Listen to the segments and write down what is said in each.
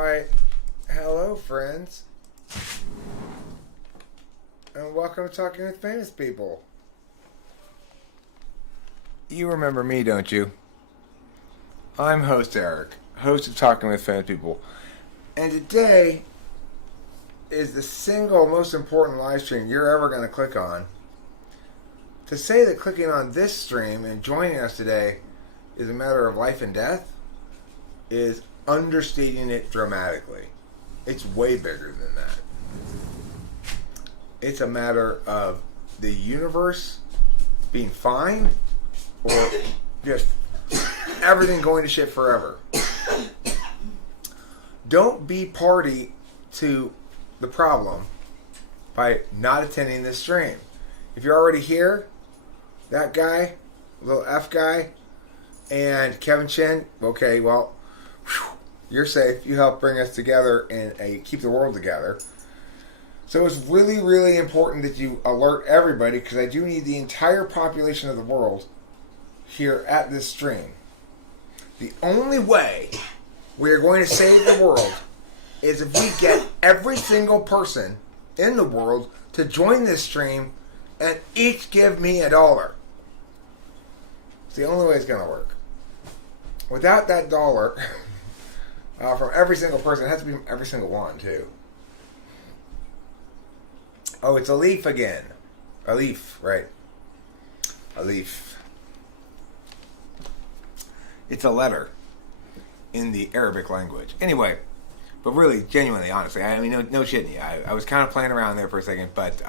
Why, hello, friends, and welcome to Talking with Famous People. You remember me, don't you? I'm host Eric, host of Talking with Famous People, and today is the single most important live stream you're ever going to click on. To say that clicking on this stream and joining us today is a matter of life and death is understating it dramatically. It's way bigger than that. It's a matter of the universe being fine or just everything going to shit forever. Don't be party to the problem by not attending this stream. If you're already here, that guy, little F guy, and Kevin Chin, okay, well, you're safe. You help bring us together and keep the world together. So it's really, really important that you alert everybody, because I do need the entire population of the world here at this stream. The only way we are going to save the world is if we get every single person in the world to join this stream and each give me $1. It's the only way it's going to work. Without that dollar from every single person, it has to be from every single one, too. Oh, it's a leaf again. A leaf, right. A leaf. It's a letter in the Arabic language. Anyway, but really, genuinely, honestly, I mean, no shitting you. I was kind of playing around there for a second, but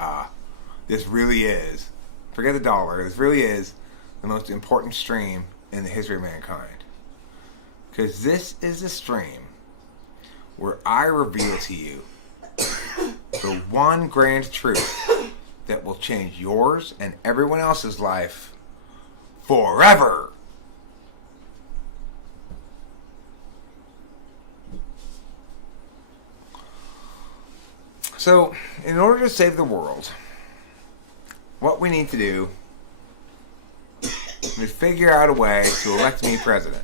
this really is, forget the dollar, this really is the most important stream in the history of mankind. Because this is a stream where I reveal to you the one grand truth that will change yours and everyone else's life forever. So, in order to save the world, what we need to do is figure out a way to elect me president.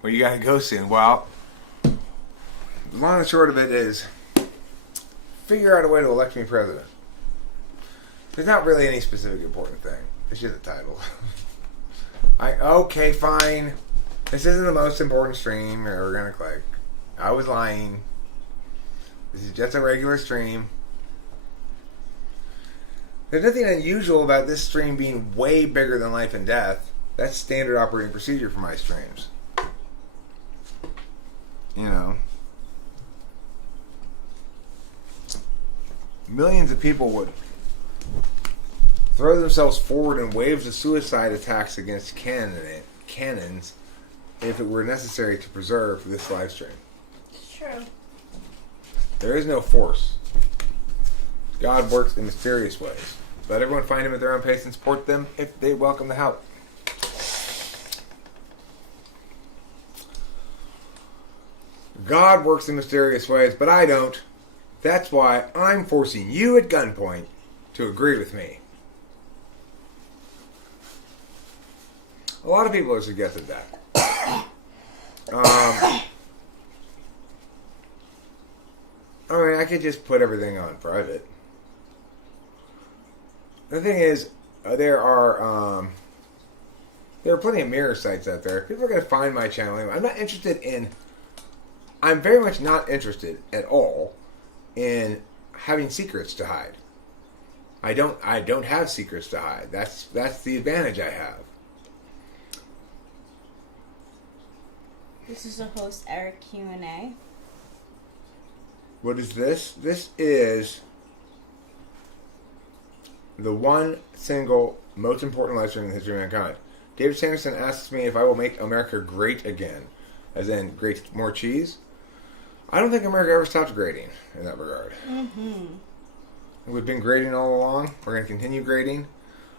Well, you gotta go soon. Well, the long and short of it is, figure out a way to elect me president. There's not really any specific important thing. It's just a title. Okay, fine. This isn't the most important stream we're gonna click. I was lying. This is just a regular stream. There's nothing unusual about this stream being way bigger than life and death. That's standard operating procedure for my streams. You know. Millions of people would throw themselves forward in waves of suicide attacks against cannons if it were necessary to preserve this live stream. It's true. There is no force. God works in mysterious ways. Let everyone find him at their own pace and support them if they welcome the help. God works in mysterious ways, but I don't. That's why I'm forcing you at gunpoint to agree with me. A lot of people have suggested that. I could just put everything on private. The thing is, there are plenty of mirror sites out there. People are going to find my channel anyway. I'm very much not interested at all in having secrets to hide. I don't have secrets to hide. That's the advantage I have. This is a host Eric Q&A. What is this? This is the one single most important live stream in the history of mankind. David Sanderson asks me if I will make America great again, as in great more cheese. I don't think America ever stops grading in that regard. Mm-hmm. We've been grading all along. We're going to continue grading.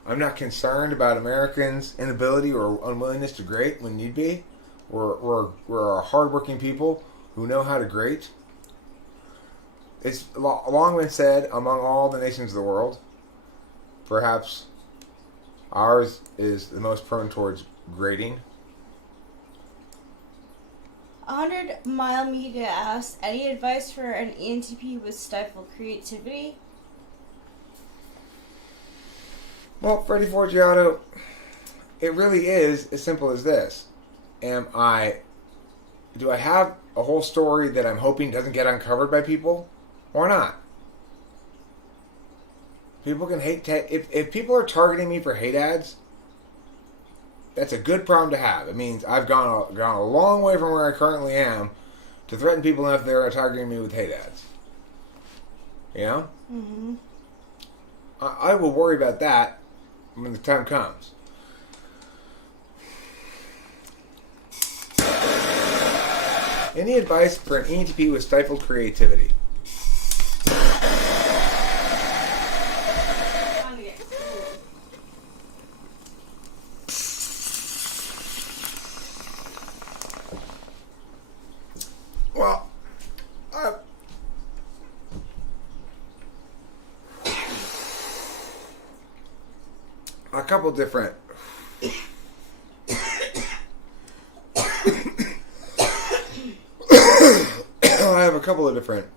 I'm not concerned about Americans' inability or unwillingness to grade when need be. We're a hardworking people who know how to grade. It's long been said among all the nations of the world, perhaps ours is the most prone towards grading. 100 Mile Media asks, any advice for an ENTP with stifled creativity? Well, Freddie Forgiato, it really is as simple as this. Do I have a whole story that I'm hoping doesn't get uncovered by people, or not? People can hate. If people are targeting me for hate ads, that's a good problem to have. It means I've gone a long way from where I currently am to threaten people enough they're targeting me with hate ads. You know? Mm-hmm. I will worry about that when the time comes. Any advice for an ENTP with stifled creativity? Well, a couple different I have a couple of different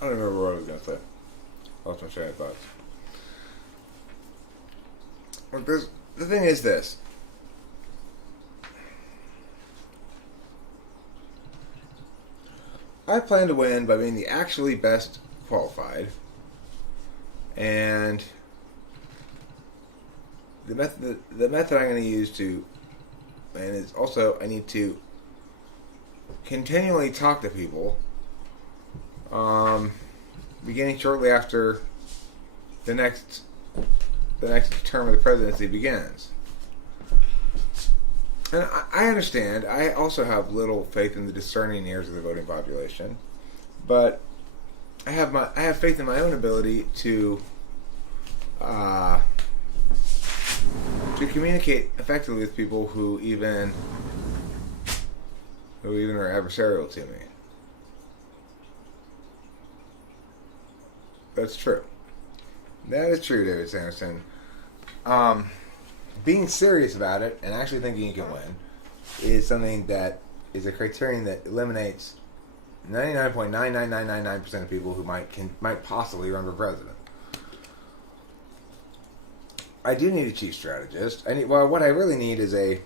I don't remember what I was going to say. I lost my train of thoughts. The thing is this. I plan to win by being the actually best qualified, and the method I'm going to use is also I need to continually talk to people, beginning shortly after the next term of the presidency begins. And I understand. I also have little faith in the discerning ears of the voting population, but I have faith in my own ability to communicate effectively with people who even are adversarial to me. That's true. That is true, David Sanderson. Being serious about it and actually thinking you can win is something that is a criterion that eliminates 99.99999% of people who might possibly run for president. I do need a chief strategist. What I really need is a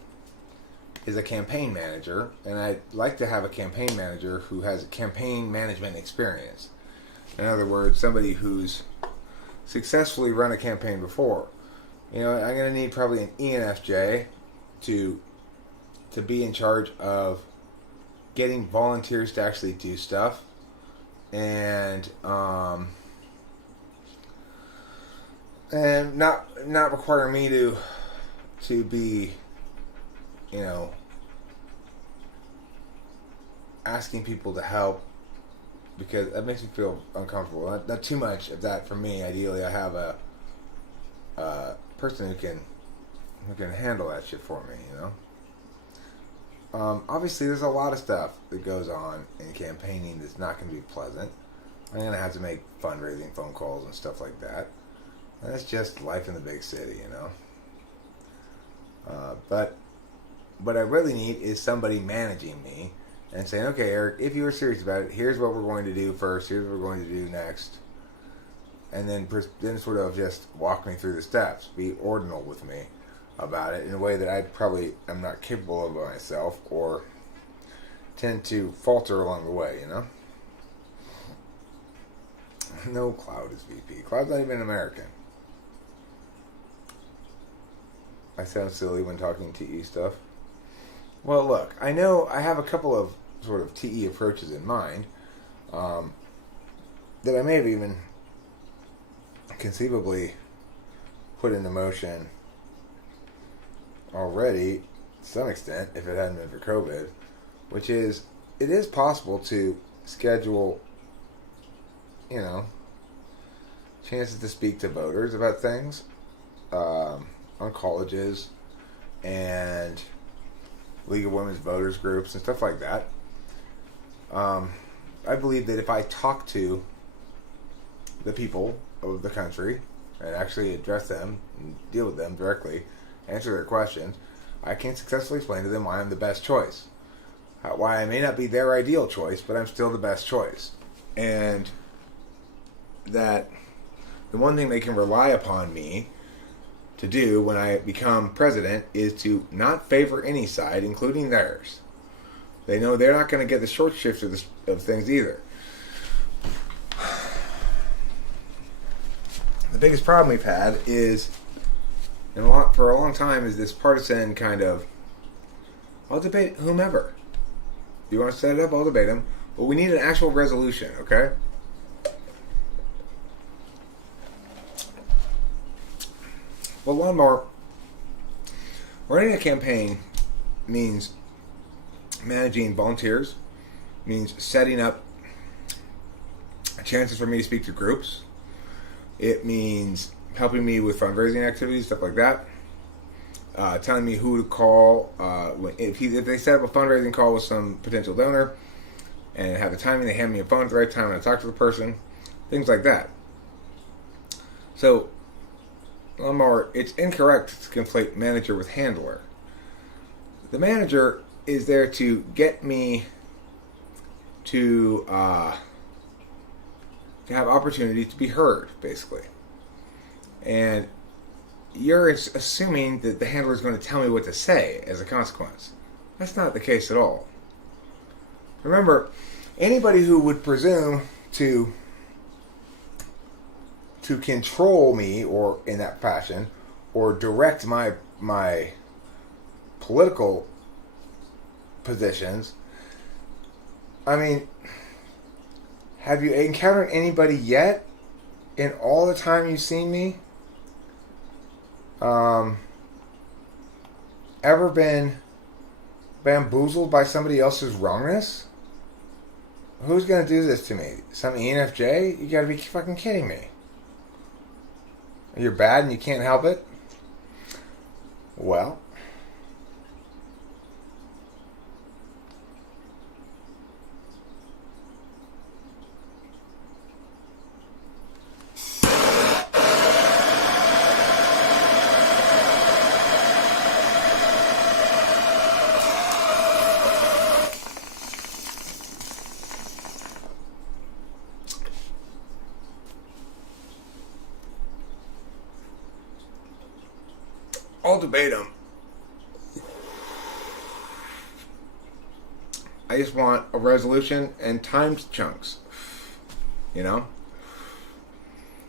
campaign manager, and I'd like to have a campaign manager who has campaign management experience. In other words, somebody who's successfully run a campaign before. I'm going to need probably an ENFJ to be in charge of getting volunteers to actually do stuff, and not require me to be, asking people to help, because that makes me feel uncomfortable. Not too much of that for me. Ideally, I have a person who can handle that shit for me, Obviously, there's a lot of stuff that goes on in campaigning that's not going to be pleasant. I'm going to have to make fundraising phone calls and stuff like that. And that's just life in the big city, But what I really need is somebody managing me and saying, okay, Eric, if you were serious about it, here's what we're going to do first, here's what we're going to do next. And then sort of just walk me through the steps, be ordinal with me about it in a way that I probably am not capable of myself, or tend to falter along the way, No, Cloud is VP. Cloud's not even American. I sound silly when talking TE stuff. Well, look, I know I have a couple of sort of TE approaches in mind that I may have even conceivably put into motion already, to some extent, if it hadn't been for COVID, which is, it is possible to schedule, chances to speak to voters about things on colleges and League of Women's Voters groups and stuff like that. I believe that if I talk to the people of the country and actually address them and deal with them directly, answer their questions, I can successfully explain to them why I'm the best choice. Why I may not be their ideal choice, but I'm still the best choice. And that the one thing they can rely upon me to do when I become president is to not favor any side, including theirs. They know they're not going to get the short shift of things either. The biggest problem we've had is, for a long time, is this partisan kind of, I'll debate whomever. If you want to set it up, I'll debate them. But we need an actual resolution, okay? Well, one more. Running a campaign means managing volunteers, means setting up chances for me to speak to groups. It means helping me with fundraising activities, stuff like that. Telling me who to call if they set up a fundraising call with some potential donor and have the timing, they hand me a phone at the right time and I talk to the person, things like that. So, Lamar, it's incorrect to conflate manager with handler. The manager is there to get me to have opportunity to be heard, basically. And you're assuming that the handler is going to tell me what to say as a consequence. That's not the case at all. Remember, anybody who would presume to control me or in that fashion or direct my political positions, I mean, have you encountered anybody yet in all the time you've seen me ever been bamboozled by somebody else's wrongness? Who's going to do this to me? Some ENFJ? You got to be fucking kidding me. You're bad and you can't help it? Well, I'll debate them. I just want a resolution and time chunks. You know?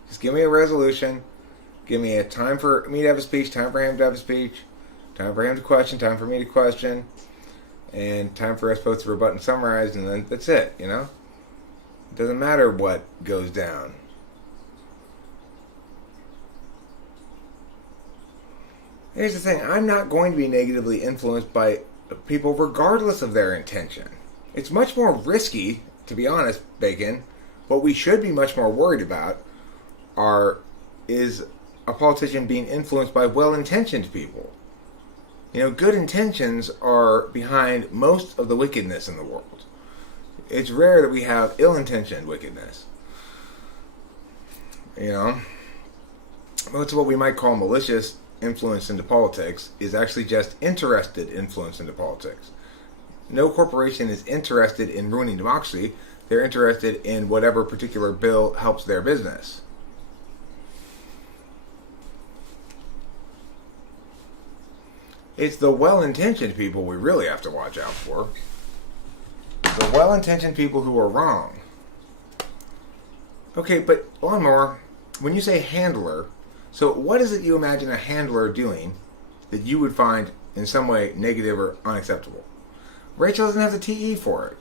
Just give me a resolution. Give me a time for me to have a speech, time for him to have a speech, time for him to question, time for me to question, and time for us both to rebut and summarize, and then that's it, you know? It doesn't matter what goes down. Here's the thing, I'm not going to be negatively influenced by people regardless of their intention. It's much more risky, to be honest, Bacon. What we should be much more worried about is a politician being influenced by well-intentioned people. You know, good intentions are behind most of the wickedness in the world. It's rare that we have ill-intentioned wickedness. You know? That's what we might call malicious influence into politics, is actually just interested influence into politics. No corporation is interested in ruining democracy. They're interested in whatever particular bill helps their business. It's the well-intentioned people we really have to watch out for. The well-intentioned people who are wrong. Okay, but Lawnmower, when you say handler, so what is it you imagine a handler doing that you would find in some way negative or unacceptable? Rachel doesn't have the TE for it.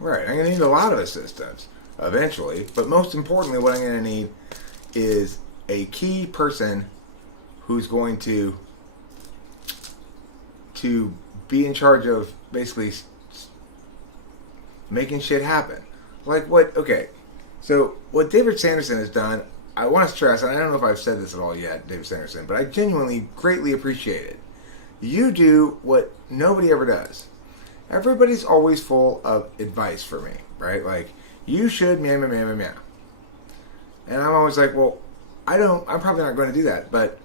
Right, I'm going to need a lot of assistance eventually, but most importantly what I'm going to need is a key person who's going to be in charge of basically making shit happen. Like what, okay, so what David Sanderson has done, I want to stress, and I don't know if I've said this at all yet, David Sanderson, but I genuinely greatly appreciate it. You do what nobody ever does. everybody's always full of advice for me, right? Like, you should, meow, meow, meow, meow, meow. And I'm always like, well, I'm probably not going to do that, but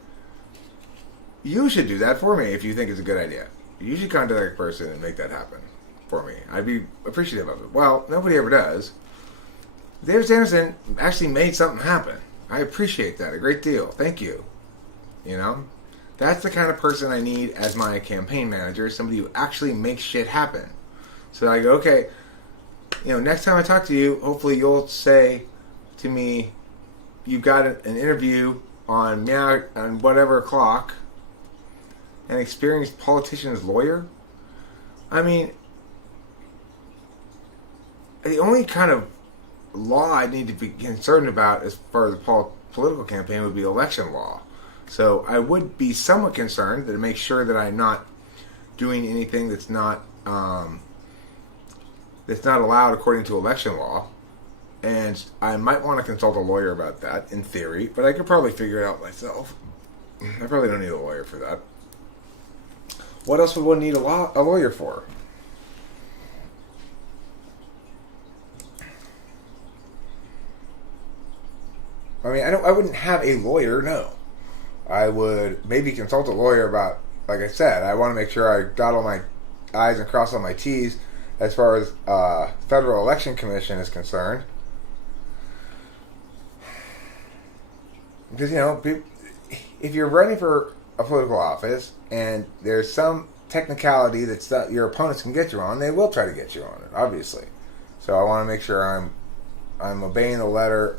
you should do that for me if you think it's a good idea. You should contact that person and make that happen for me. I'd be appreciative of it. Well, nobody ever does. David Sanderson actually made something happen. I appreciate that a great deal. Thank you. You know? That's the kind of person I need as my campaign manager, somebody who actually makes shit happen. So I go, okay, next time I talk to you, hopefully you'll say to me, you've got an interview on whatever o'clock, an experienced politician's lawyer. I mean, the only kind of law I need to be concerned about as far as the political campaign would be election law. So I would be somewhat concerned to make sure that I'm not doing anything that's not allowed according to election law. And I might want to consult a lawyer about that, in theory, but I could probably figure it out myself. I probably don't need a lawyer for that. What else would one need a lawyer for? I mean, I wouldn't have a lawyer, no. I would maybe consult a lawyer about, like I said, I want to make sure I dot all my I's and cross all my T's as far as Federal Election Commission is concerned. Because, if you're running for a political office and there's some technicality that your opponents can get you on, they will try to get you on it, obviously. So I want to make sure I'm obeying the letter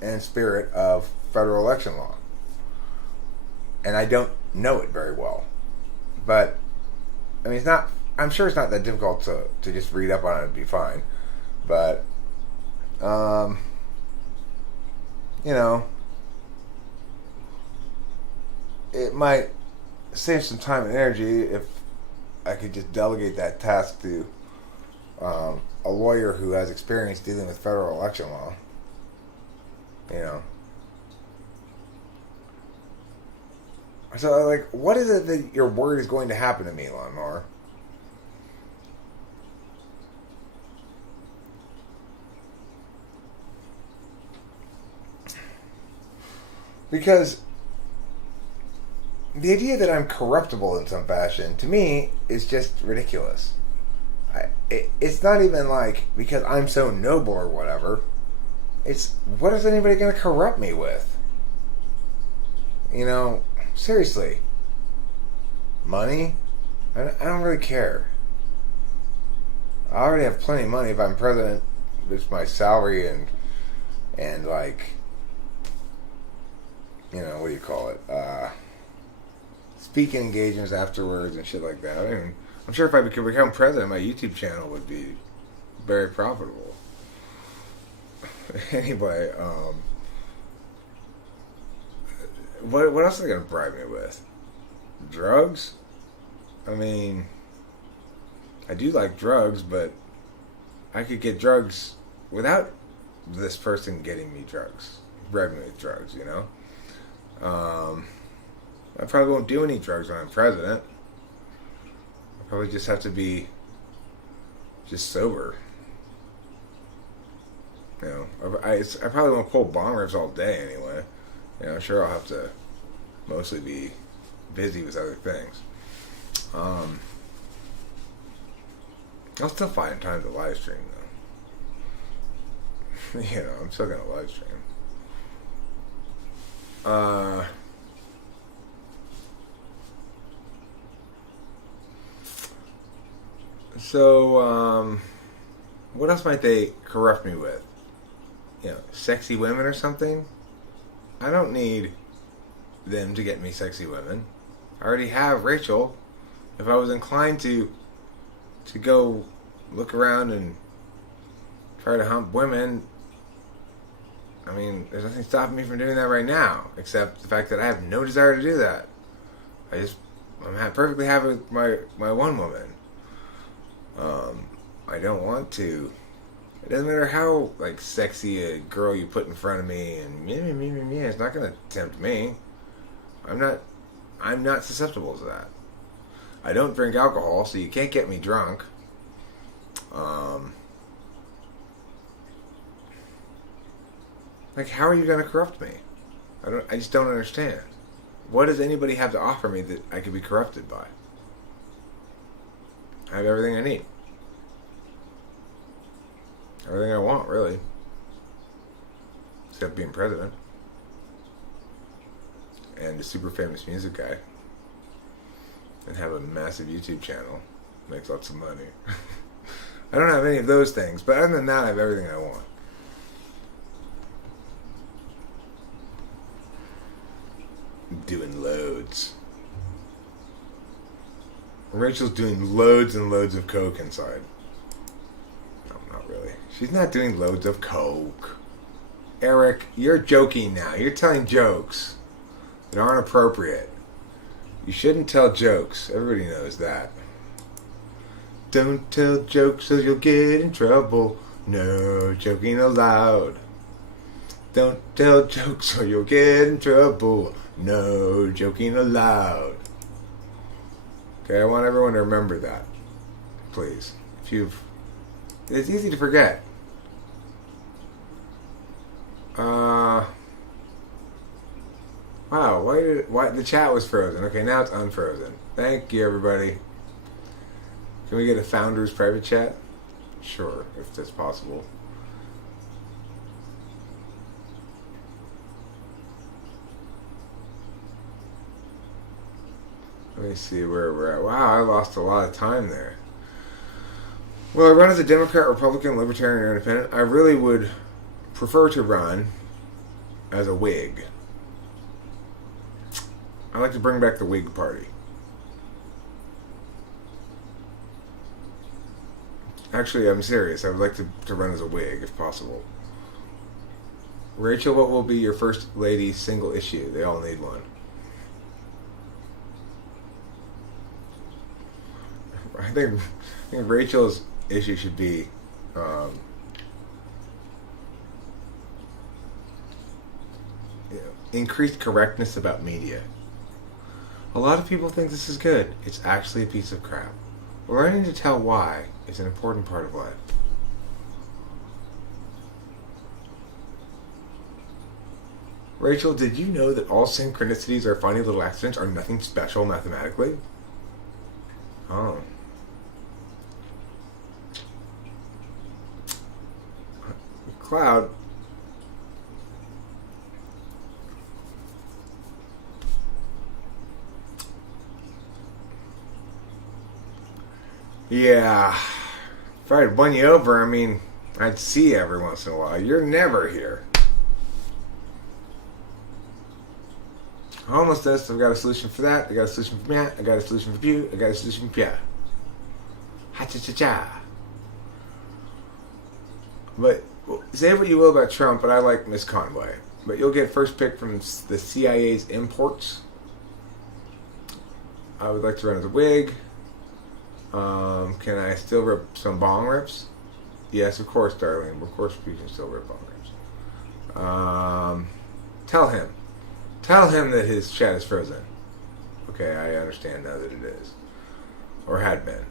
and spirit of federal election law. And I don't know it very well. But, I mean, I'm sure it's not that difficult to just read up on it and be fine. But, it might save some time and energy if I could just delegate that task to a lawyer who has experience dealing with federal election law. So, like, what is it that you're worried is going to happen to me, Lawnmower? Because the idea that I'm corruptible in some fashion, to me, is just ridiculous. It's not even like, because I'm so noble or whatever. It's, what is anybody going to corrupt me with? Seriously. Money? I don't really care. I already have plenty of money if I'm president. It's my salary and like, what do you call it? Speaking engagements afterwards and shit like that. I mean, I'm sure if I could become president, my YouTube channel would be very profitable. Anyway, what else are they going to bribe me with? Drugs? I mean, I do like drugs, but I could get drugs without this person getting me drugs. Bribing me with drugs, I probably won't do any drugs when I'm president. I'll probably just have to be just sober. I probably won't pull bomb rips all day anyway. I'm sure I'll have to mostly be busy with other things. I'll still find time to live stream though. I'm still gonna live stream. So, what else might they corrupt me with? Sexy women or something? I don't need them to get me sexy women. I already have Rachel. If I was inclined to go look around and try to hump women, I mean, there's nothing stopping me from doing that right now, except the fact that I have no desire to do that. I'm perfectly happy with my one woman. I don't want to. It doesn't matter how sexy a girl you put in front of me, and it's not going to tempt me. I'm not susceptible to that. I don't drink alcohol, so you can't get me drunk. Like, how are you going to corrupt me? I just don't understand. What does anybody have to offer me that I could be corrupted by? I have everything I need. Everything I want, really. Except being president. And a super famous music guy. And have a massive YouTube channel. Makes lots of money. I don't have any of those things, but other than that, I have everything I want. Doing loads. Rachel's doing loads and loads of coke inside. No, not really. She's not doing loads of coke. Eric, you're joking now. You're telling jokes that aren't appropriate. You shouldn't tell jokes. Everybody knows that. Don't tell jokes or you'll get in trouble. No joking allowed. Don't tell jokes or you'll get in trouble. No joking allowed. Okay, I want everyone to remember that. Please. It's easy to forget. Wow, why the chat was frozen. Okay, now it's unfrozen. Thank you, everybody. Can we get a founder's private chat? Sure, if that's possible. Let me see where we're at. Wow, I lost a lot of time there. Well, I run as a Democrat, Republican, Libertarian, or Independent. I really would prefer to run as a Whig. I like to bring back the Whig Party. Actually, I'm serious. I would like to run as a Whig, if possible. Rachel, what will be your first lady single issue? They all need one. I think Rachel's issue should be increased correctness about media. A lot of people think this is good. It's actually a piece of crap. Learning to tell why is an important part of life. Rachel, did you know that all synchronicities or funny little accidents are nothing special mathematically? Oh. Cloud. Yeah. If I'd won you over, I mean, I'd see you every once in a while. You're never here. Homelessness, I've got a solution for that. I got a solution for that. I got a solution for you. I got a solution for you. Ha-cha-cha-cha. But say what you will about Trump, but I like Miss Conway. But you'll get first pick from the CIA's imports. I would like to run as a Whig. Can I still rip some bong rips? Yes, of course, darling. Of course we can still rip bong rips. Tell him. Tell him that his chat is frozen. Okay, I understand now that it is. Or had been.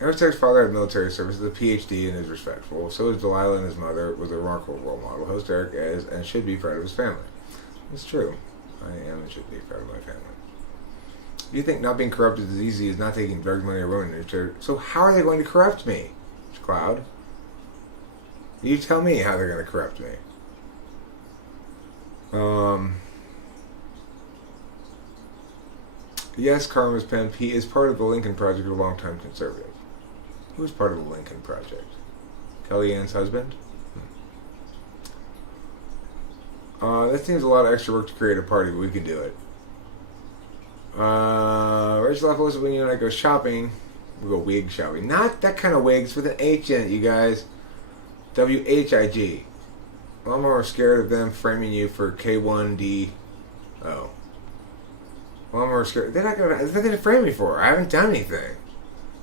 Eric's father had military service, a PhD, and is respectful. So is Delilah, and his mother was a remarkable role model. Host Eric is and should be proud of his family. It's true. I am and should be proud of my family. Do you think not being corrupted as easy as not taking drugs, money, or ruining nature? So how are they going to corrupt me, Cloud? You tell me how they're going to corrupt me. Yes, Karma's pen. He is part of the Lincoln Project, a longtime conservative. Who is part of the Lincoln Project? Kellyanne's husband? That seems a lot of extra work to create a party, but we can do it. Rachel Leffelis, when you and I go shopping, we go wig shopping. Not that kind of wigs with an H in it, you guys. WHIG. I'm more scared of them framing you for K1D. Oh. Well, I'm more scared. They're not gonna. There's nothing to frame me for. I haven't done anything.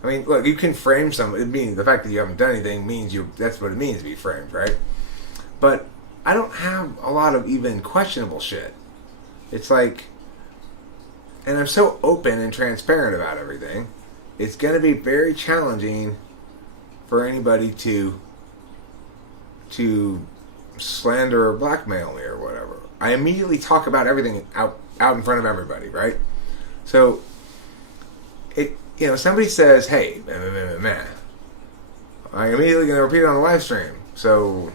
I mean, look, you can frame someone. It means the fact that you haven't done anything means you. That's what it means to be framed, right? But I don't have a lot of even questionable shit. It's like, and I'm so open and transparent about everything. It's going to be very challenging for anybody to slander or blackmail me or whatever. I immediately talk about everything out in front of everybody, right? So, somebody says, "Hey, man," I'm immediately going to repeat it on the live stream. So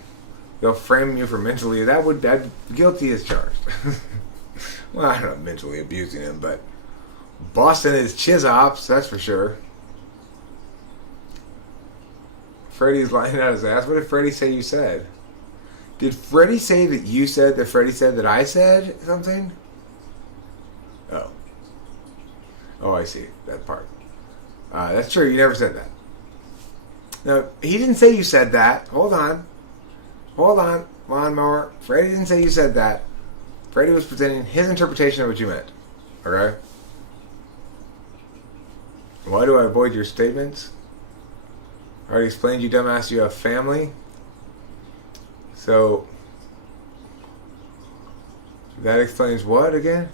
they'll frame you for mentally. That guilty as charged. Well, I'm not mentally abusing him, but busting his chizops, that's for sure. Freddie's lying out his ass. What did Freddie say you said? Did Freddie say that you said that Freddie said that I said something? Oh. Oh, I see. That part. That's true. You never said that. No, he didn't say you said that. Hold on. Lawnmower. Freddie didn't say you said that. Freddie was presenting his interpretation of what you meant. Okay? Why do I avoid your statements? I already explained, you dumbass, you have family. So, that explains what again?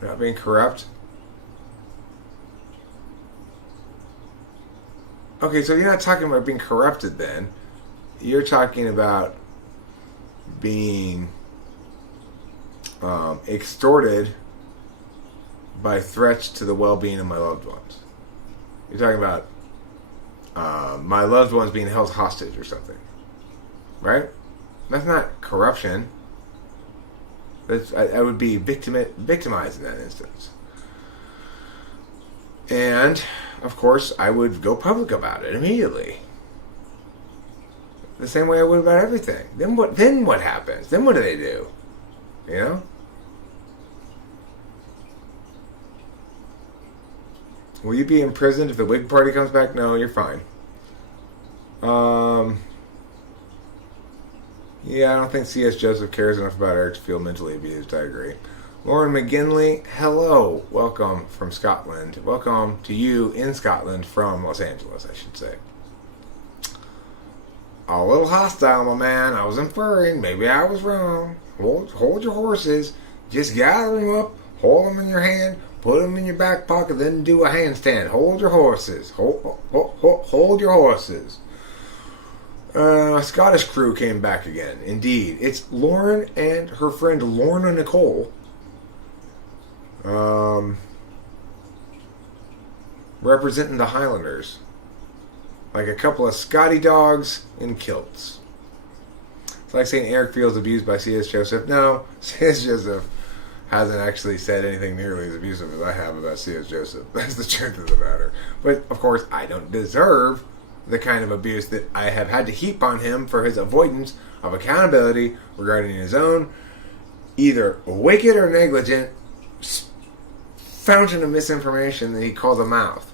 Not being corrupt? Okay, so you're not talking about being corrupted then. You're talking about being extorted by threats to the well-being of my loved ones. You're talking about my loved ones being held hostage or something. Right? That's not corruption. I would be victimized in that instance. And, of course, I would go public about it immediately. The same way I would about everything. Then what happens? Then what do they do? You know? Will you be imprisoned if the Whig Party comes back? No, you're fine. Yeah, I don't think C.S. Joseph cares enough about Eric to feel mentally abused. I agree. Lauren McGinley, hello. Welcome from Scotland. Welcome to you in Scotland from Los Angeles, I should say. A little hostile, my man. I was inferring. Maybe I was wrong. Hold your horses. Just gather them up. Hold them in your hand. Put them in your back pocket. Then do a handstand. Hold your horses. Hold your horses. Scottish crew came back again. Indeed. It's Lauren and her friend Lorna Nicole. Representing the Highlanders. Like a couple of Scotty dogs in kilts. It's like saying Eric feels abused by C.S. Joseph. No, C.S. Joseph hasn't actually said anything nearly as abusive as I have about C.S. Joseph. That's the truth of the matter. But, of course, I don't deserve the kind of abuse that I have had to heap on him for his avoidance of accountability regarding his own either wicked or negligent fountain of misinformation that he calls a mouth.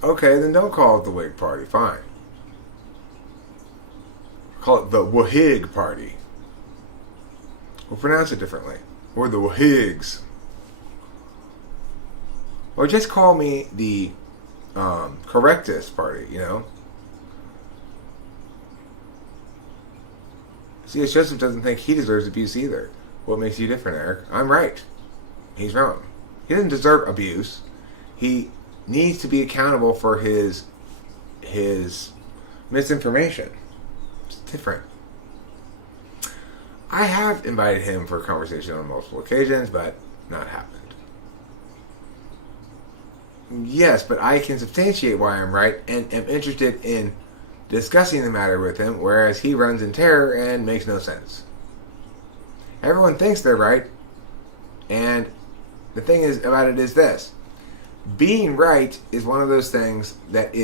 Okay, then don't call it the Whig Party. Fine. Call it the Wahig Party. We'll pronounce it differently. Or the Wahigs. Or just call me the correctist party, you know? C.S. Joseph doesn't think he deserves abuse either. What makes you different, Eric? I'm right. He's wrong. He doesn't deserve abuse. He needs to be accountable for his misinformation. It's different. I have invited him for a conversation on multiple occasions, but not happened. Yes, but I can substantiate why I'm right and am interested in discussing the matter with him, whereas he runs in terror and makes no sense. Everyone thinks they're right, and the thing is about it is this. Being right is one of those things that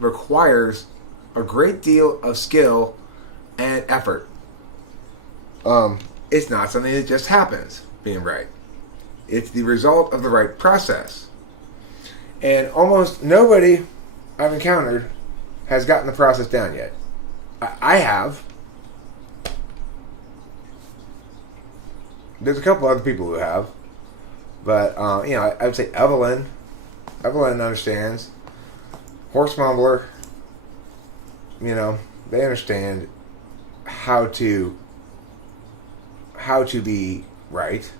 requires a great deal of skill and effort. It's not something that just happens, being right. It's the result of the right process. And almost nobody I've encountered has gotten the process down yet. I have. There's a couple other people who have. But, I would say Evelyn understands. Horse Mumbler, they understand how how to be right,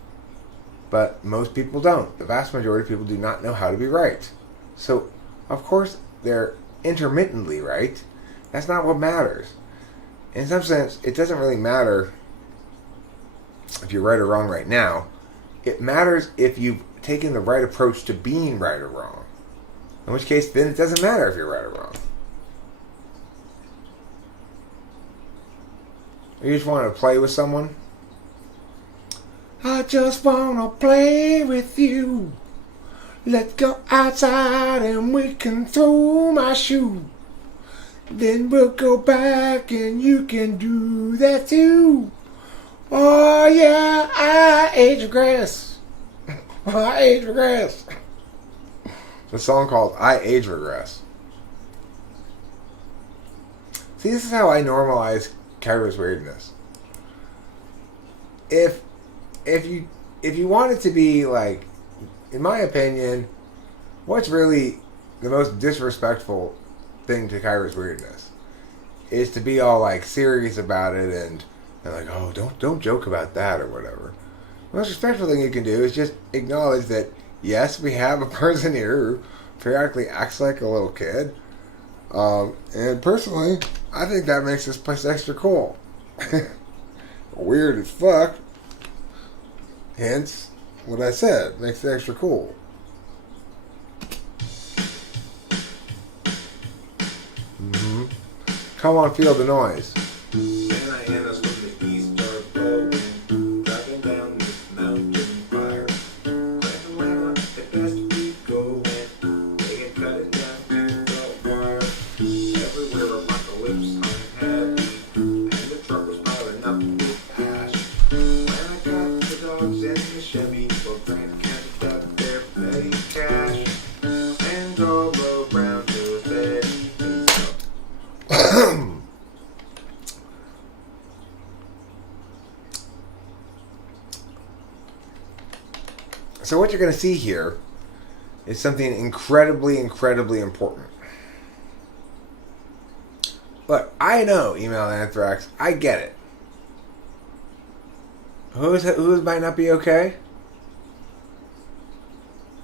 but most people don't. The vast majority of people do not know how to be right. So, of course, they're intermittently right. That's not what matters. In some sense, it doesn't really matter if you're right or wrong right now. It matters if you've taken the right approach to being right or wrong. In which case, then it doesn't matter if you're right or wrong. You just want to play with someone? I just want to play with you. Let's go outside and we can throw my shoe. Then we'll go back and you can do that too. Oh yeah, I ate your grass. I ate your grass. It's a song called I Age Regress. See, this is how I normalize Kyra's weirdness. If you want it to be like, in my opinion, what's really the most disrespectful thing to Kyra's weirdness is to be all like serious about it and like, oh, don't joke about that or whatever. The most respectful thing you can do is just acknowledge that yes, we have a person here who periodically acts like a little kid. And personally, I think that makes this place extra cool. Weird as fuck. Hence, what I said makes it extra cool. Come on, feel the noise. So what you're going to see here is something incredibly, incredibly important. Look, I know Email Anthrax. I get it. Who might not be okay?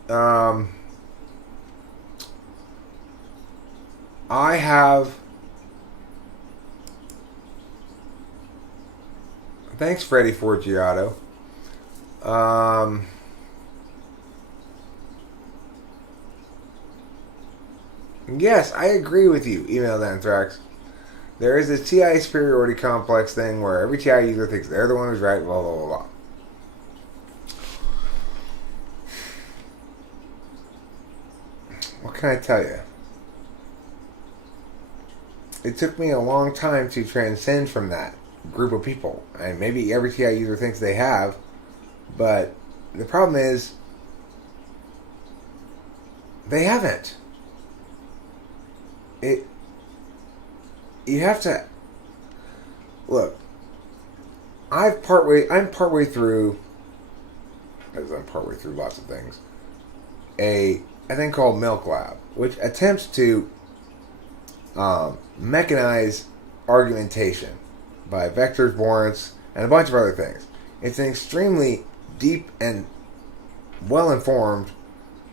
I have... Thanks, Freddie Forgiato. Yes, I agree with you, Email Anthrax. There is this TI superiority complex thing where every TI user thinks they're the one who's right, blah, blah, blah, blah. What can I tell you? It took me a long time to transcend from that group of people. And maybe every TI user thinks they have, but the problem is they haven't. You have to look. I'm partway through, as I'm partway through lots of things. A thing called Milk Lab, which attempts to mechanize argumentation by vectors, warrants, and a bunch of other things. It's an extremely deep and well-informed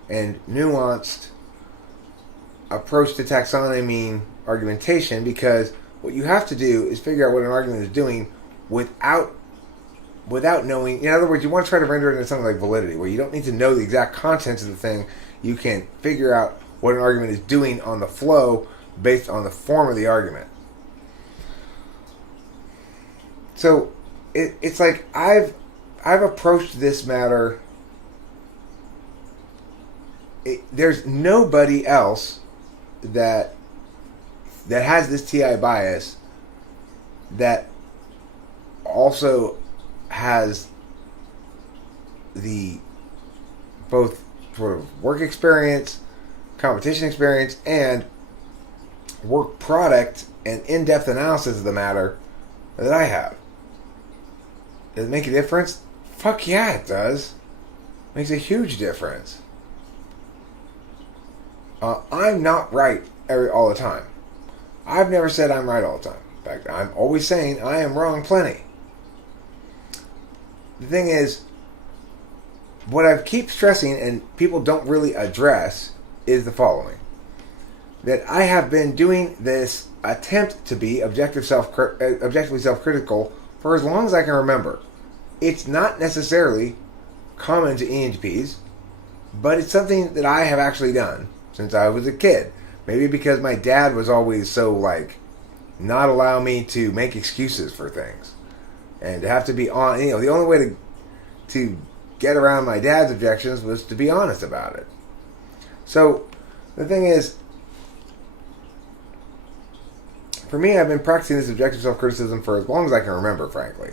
and nuanced approach to taxonomy argumentation, because what you have to do is figure out what an argument is doing without knowing. In other words, you want to try to render it into something like validity, where you don't need to know the exact contents of the thing. You can figure out what an argument is doing on the flow based on the form of the argument. So it's like I've approached this matter. There's nobody else that has this TI bias that also has the both sort of work experience, competition experience, and work product and in-depth analysis of the matter that I have. Does it make a difference? Fuck yeah, it does. It makes a huge difference. I'm not right all the time. I've never said I'm right all the time. In fact, I'm always saying I am wrong plenty. the thing is, what I keep stressing and people don't really address is the following. That I have been doing this attempt to be objectively self-critical for as long as I can remember. It's not necessarily common to ENTPs, but it's something that I have actually done since I was a kid. Maybe because my dad was always so, not allow me to make excuses for things. And to have to be on, the only way to get around my dad's objections was to be honest about it. So, the thing is, for me, I've been practicing this objective self-criticism for as long as I can remember, frankly.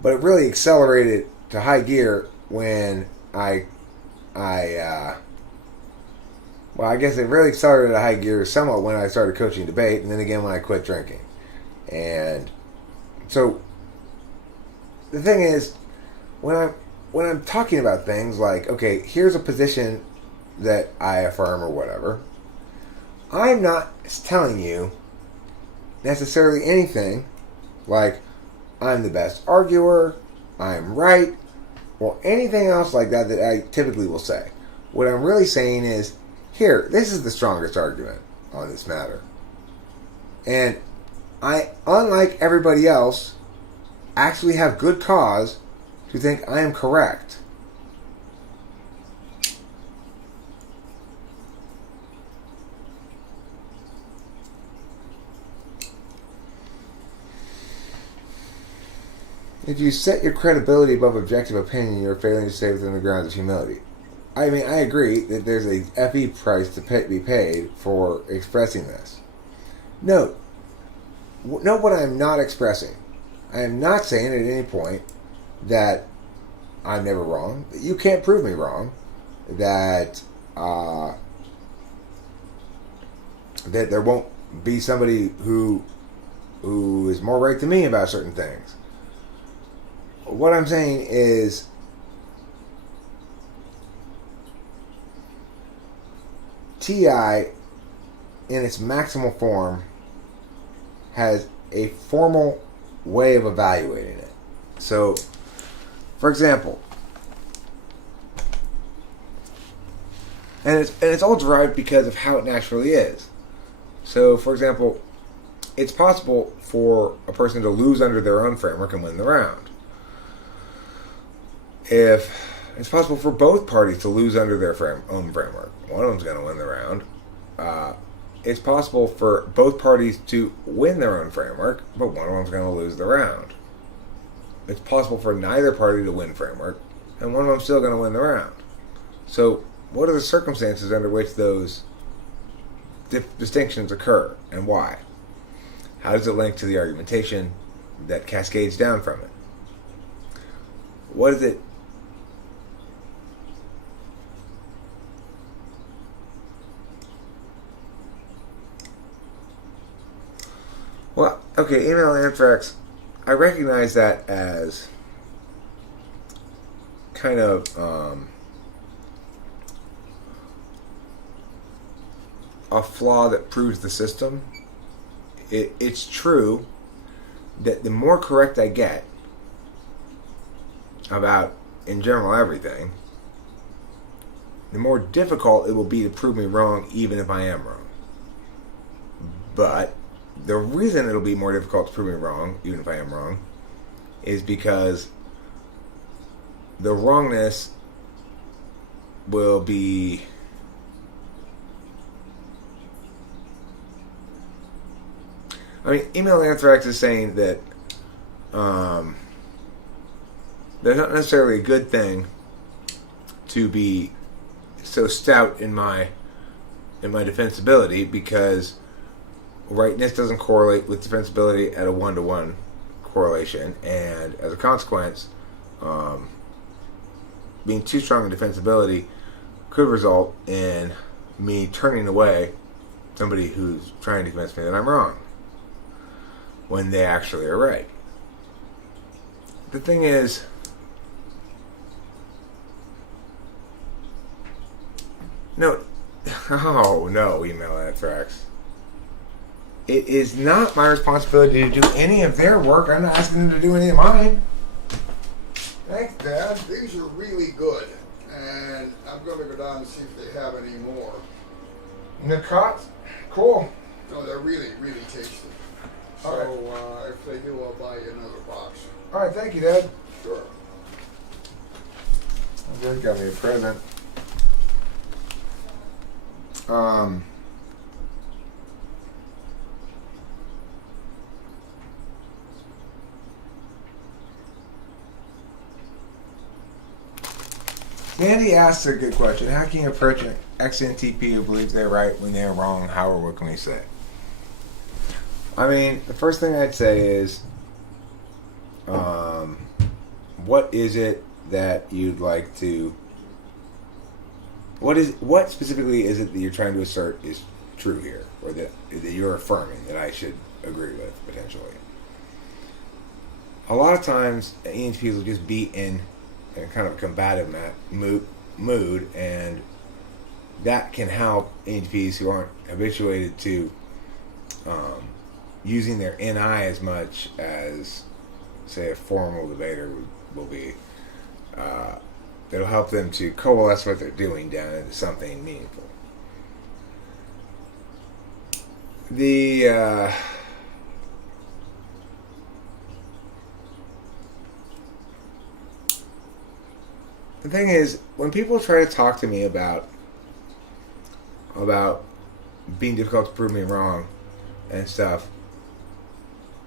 But it really accelerated to high gear when I guess it really accelerated to high gear somewhat when I started coaching debate, and then again when I quit drinking. And so, the thing is, when I'm talking about things like, okay, here's a position that I affirm or whatever, I'm not telling you necessarily anything like I'm the best arguer, I'm right, or anything else like that I typically will say. What I'm really saying is, here, this is the strongest argument on this matter. And I, unlike everybody else, actually have good cause to think I am correct. If you set your credibility above objective opinion, you're failing to stay within the grounds of humility. I mean, I agree that there's a FE price to be paid for expressing this. Note what I'm not expressing. I am not saying at any point that I'm never wrong, that you can't prove me wrong, that that there won't be somebody who is more right than me about certain things. What I'm saying is, TI, in its maximal form, has a formal way of evaluating it. So, for example, and it's all derived because of how it naturally is. So, for example, it's possible for a person to lose under their own framework and win the round. If it's possible for both parties to lose under their own framework, one of them's going to win the round. It's possible for both parties to win their own framework, but one of them's going to lose the round. It's possible for neither party to win framework, and one of them's still going to win the round. So, what are the circumstances under which those distinctions occur, and why? How does it link to the argumentation that cascades down from it? What is it? Well, okay, email anthrax, I recognize that as kind of a flaw that proves the system. It's true that the more correct I get about, in general, everything, the more difficult it will be to prove me wrong, even if I am wrong. But the reason it'll be more difficult to prove me wrong, even if I am wrong, is because the wrongness will be email anthrax is saying that there's not necessarily a good thing to be so stout in my defensibility, because rightness doesn't correlate with defensibility at a 1-to-1 correlation, and as a consequence, being too strong in defensibility could result in me turning away somebody who's trying to convince me that I'm wrong when they actually are right. The thing is, no, email anthrax. It is not my responsibility to do any of their work. I'm not asking them to do any of mine. Thanks, Dad. These are really good, and I'm going to go down and see if they have any more. Nicots? Cool. No, they're really, really tasty. So All if they do, I'll buy you another box. All right, thank you, Dad. Sure. They got me a present. Mandy asks a good question. How can you approach an XNTP who believes they're right when they're wrong? How or what can we say? I mean, the first thing I'd say is, what is it that you'd like to? What specifically is it that you're trying to assert is true here, or that you're affirming that I should agree with potentially? A lot of times, ENTPs will just be in kind of a combative mood, and that can help ENTPs who aren't habituated to using their NI as much as, say, a formal debater will be. It'll help them to coalesce what they're doing down into something meaningful. The thing is, when people try to talk to me about being difficult to prove me wrong and stuff,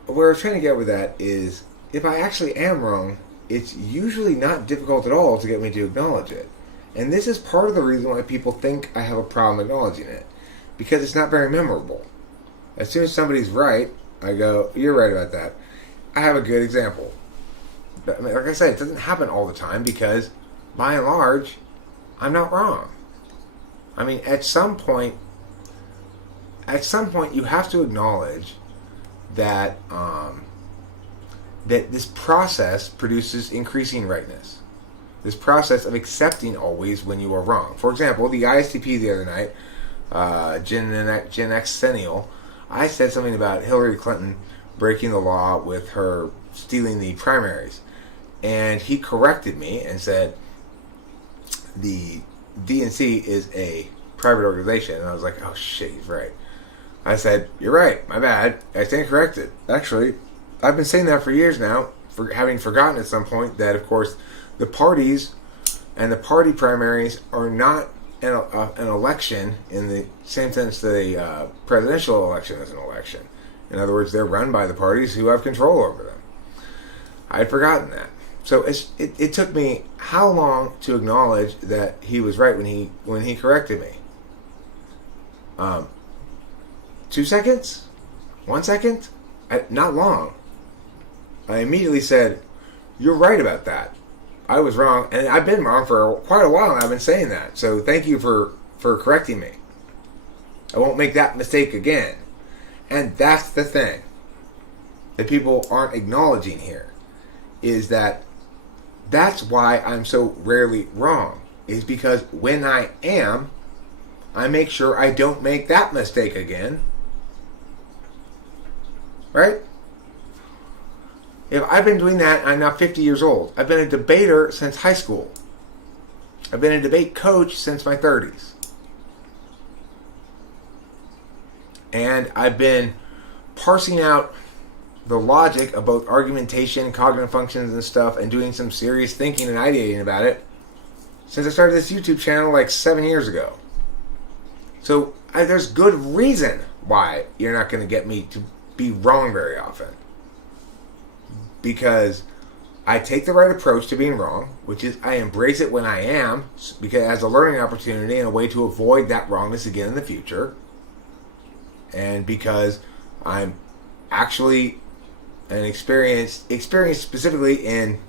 where I'm trying to get with that is, if I actually am wrong, it's usually not difficult at all to get me to acknowledge it. And this is part of the reason why people think I have a problem acknowledging it. Because it's not very memorable. As soon as somebody's right, I go, you're right about that. I have a good example. But, I mean, like I said, it doesn't happen all the time because, by and large, I'm not wrong. I mean, at some point you have to acknowledge that that this process produces increasing rightness. This process of accepting always when you are wrong. For example, the ISTP the other night, Gen X Centennial, I said something about Hillary Clinton breaking the law with her stealing the primaries. And he corrected me and said, the DNC is a private organization. And I was like, oh shit, he's right. I said, you're right, my bad. I stand corrected. Actually, I've been saying that for years now, for having forgotten at some point that, of course, the parties and the party primaries are not an election in the same sense that a presidential election is an election. In other words, they're run by the parties who have control over them. I had forgotten that. So it took me how long to acknowledge that he was right when he corrected me? 2 seconds? 1 second? Not long. I immediately said, you're right about that. I was wrong, and I've been wrong for quite a while, and I've been saying that. So thank you for correcting me. I won't make that mistake again. And that's the thing that people aren't acknowledging here, is that that's why I'm so rarely wrong, is because when I am, I make sure I don't make that mistake again. Right? If I've been doing that, I'm now 50 years old. I've been a debater since high school. I've been a debate coach since my 30s. And I've been parsing out the logic of both argumentation, cognitive functions and stuff, and doing some serious thinking and ideating about it since I started this YouTube channel like 7 years ago. So there's good reason why you're not going to get me to be wrong very often. Because I take the right approach to being wrong, which is I embrace it when I am, because as a learning opportunity and a way to avoid that wrongness again in the future. And because I'm actually an experienced specifically in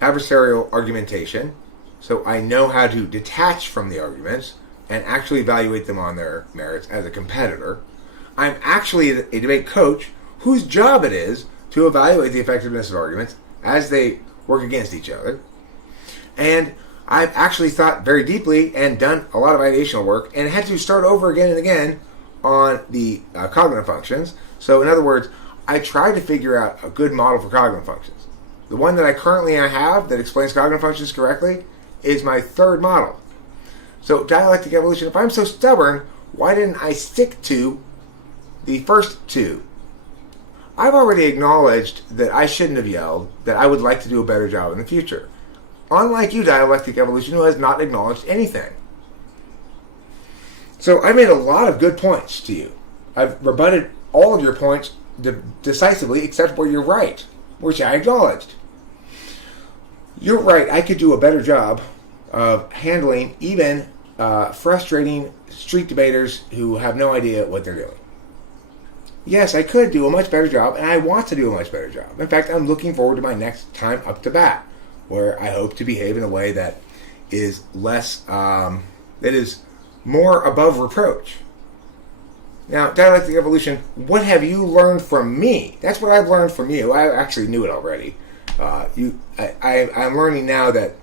adversarial argumentation, so I know how to detach from the arguments and actually evaluate them on their merits as a competitor. I'm actually a debate coach whose job it is to evaluate the effectiveness of arguments as they work against each other. And I've actually thought very deeply and done a lot of ideational work and had to start over again and again on the cognitive functions. So in other words, I tried to figure out a good model for cognitive functions. The one that I currently have that explains cognitive functions correctly is my third model. So dialectic evolution, if I'm so stubborn, why didn't I stick to the first two? I've already acknowledged that I shouldn't have yelled, that I would like to do a better job in the future. Unlike you, dialectic evolution, who has not acknowledged anything. So I made a lot of good points to you. I've rebutted all of your points decisively, except where you're right, which I acknowledged. You're right, I could do a better job of handling even frustrating street debaters who have no idea what they're doing. Yes, I could do a much better job, and I want to do a much better job. In fact, I'm looking forward to my next time up to bat, where I hope to behave in a way that is less, that is more above reproach. Now, dialectic evolution, what have you learned from me? That's what I've learned from you. I actually knew it already. I'm learning now that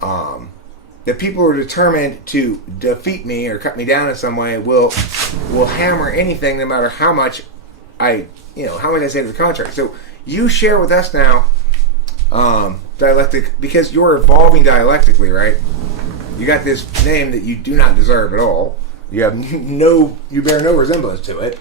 that people who are determined to defeat me or cut me down in some way will hammer anything, no matter how much how much I say to the contrary. So you share with us now dialectic, because you're evolving dialectically, right? You got this name that you do not deserve at all. You bear no resemblance to it.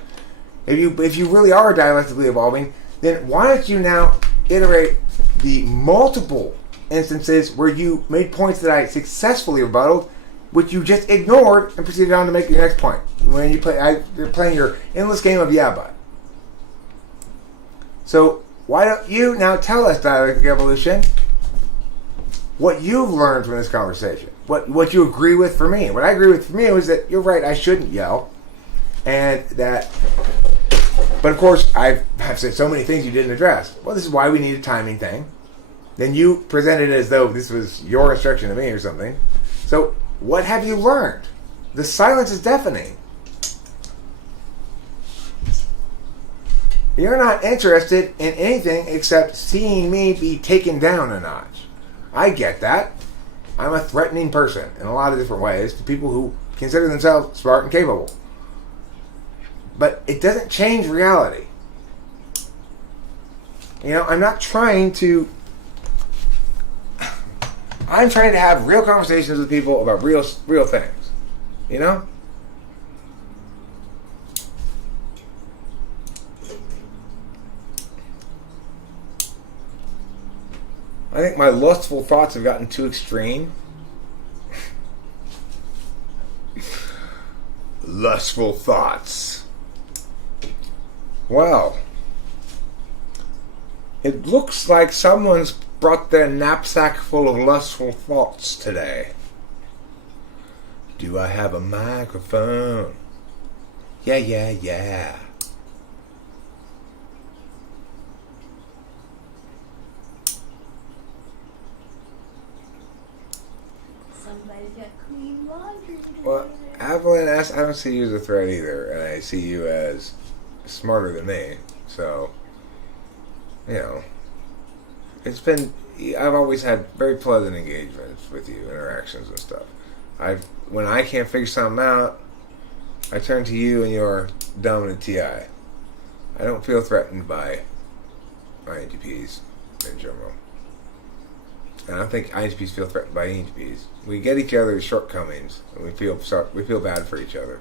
If you really are dialectically evolving, then why don't you now iterate the multiple instances where you made points that I successfully rebutted, which you just ignored and proceeded on to make your next point. When you're playing your endless game of yeah, but. So why don't you now tell us, dialectic evolution, what you've learned from this conversation? What you agree with for me? What I agree with for me was that you're right, I shouldn't yell, and that. But of course, I've said so many things you didn't address. Well, this is why we need a timing thing. Then you presented it as though this was your instruction to me or something. So, what have you learned? The silence is deafening. You're not interested in anything except seeing me be taken down a notch. I get that. I'm a threatening person in a lot of different ways to people who consider themselves smart and capable. But it doesn't change reality. I'm not trying to... I'm trying to have real conversations with people about real things. I think my lustful thoughts have gotten too extreme. Lustful thoughts. Well, it looks like someone's brought their knapsack full of lustful thoughts today. Do I have a microphone? Yeah. Somebody's got clean laundry. Well, Evelyn, I don't see you as a threat either, and I see you as smarter than me. So, I've always had very pleasant engagements with you, interactions and stuff. When I can't figure something out, I turn to you and your dominant TI. I don't feel threatened by INTPs in general. And I don't think INTPs feel threatened by ENTPs. We get each other's shortcomings, and we feel bad for each other.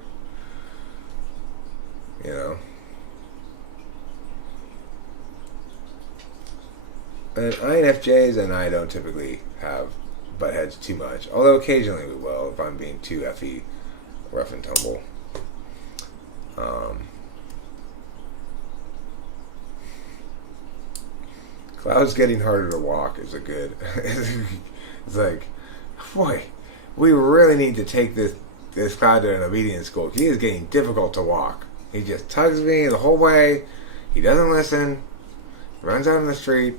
And INFJs and I don't typically have butt heads too much, although occasionally we will if I'm being too effy, rough and tumble. Cloud's getting harder to walk is a good. It's like, boy, we really need to take this Cloud to an obedience school. He is getting difficult to walk. He just tugs me the whole way. He doesn't listen. Runs out in the street.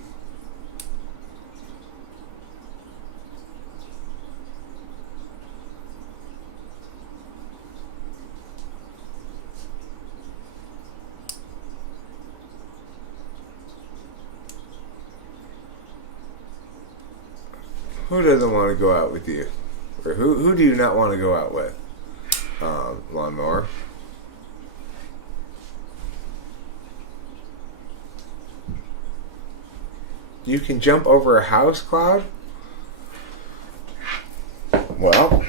Who doesn't want to go out with you? Or who do you not want to go out with? Lawnmower. you can jump over a house, Cloud? Well,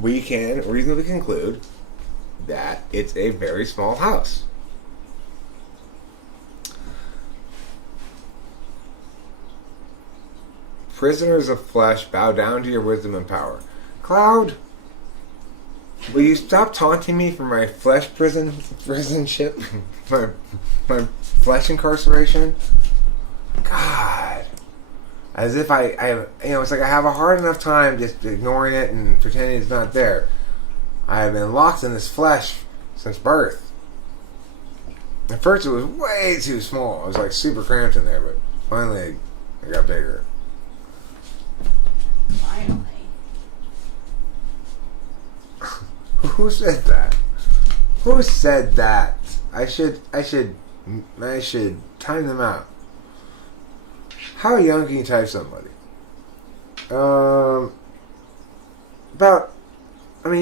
we can reasonably conclude that it's a very small house. Prisoners of flesh, bow down to your wisdom and power. Cloud, will you stop taunting me for my flesh prison ship? my flesh incarceration? God. As if I have, it's like I have a hard enough time just ignoring it and pretending it's not there. I have been locked in this flesh since birth. At first it was way too small. I was like super cramped in there, but finally it got bigger. Finally. Who said that? Who said that? I should time them out. How young can you type somebody? You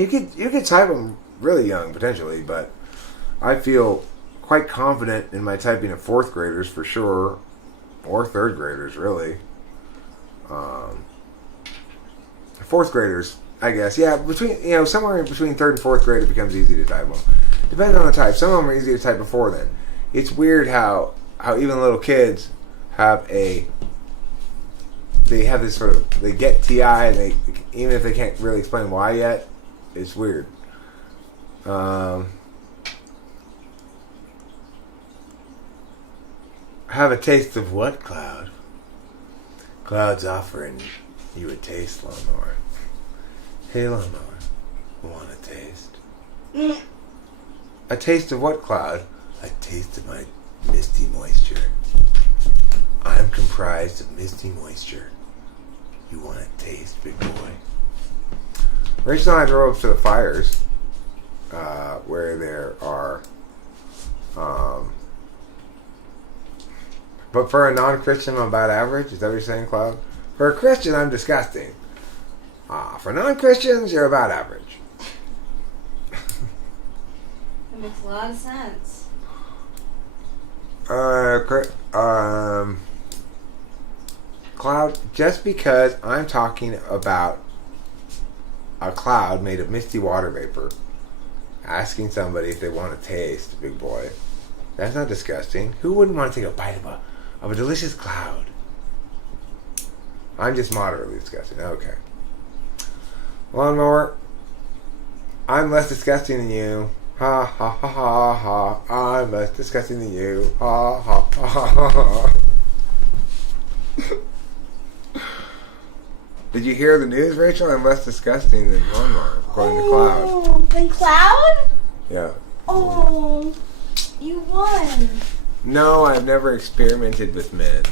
could type them really young potentially, but I feel quite confident in my typing of fourth graders for sure, or third graders really. Fourth graders, I guess, yeah. Somewhere between third and fourth grade, it becomes easy to type them. Depending on the type, some of them are easy to type before then. It's weird how even little kids they have this sort of, they get TI and they, even if they can't really explain why yet, it's weird. Have a taste of what, Cloud? Cloud's offering you a taste, Lawnmower. Hey, Lawnmower, want a taste? A taste of what, Cloud? A taste of my misty moisture. I'm comprised of misty moisture. You want a taste, big boy? Rachel and I drove up to the fires, where there are, but for a non-Christian, I'm about average. Is that what you're saying, Cloud? For a Christian, I'm disgusting. For non-Christians, you're about average. That makes a lot of sense. Cloud, just because I'm talking about a cloud made of misty water vapor, asking somebody if they want a taste, big boy, that's not disgusting. Who wouldn't want to take a bite of a delicious cloud? I'm just moderately disgusting. Okay. Lawnmower, I'm less disgusting than you. Ha ha ha ha ha. I'm less disgusting than you. Ha ha ha ha ha. Did you hear the news, Rachel? I'm less disgusting than Lawnmower, according to Cloud. Than Cloud? Yeah. Oh, you won. No, I've never experimented with men.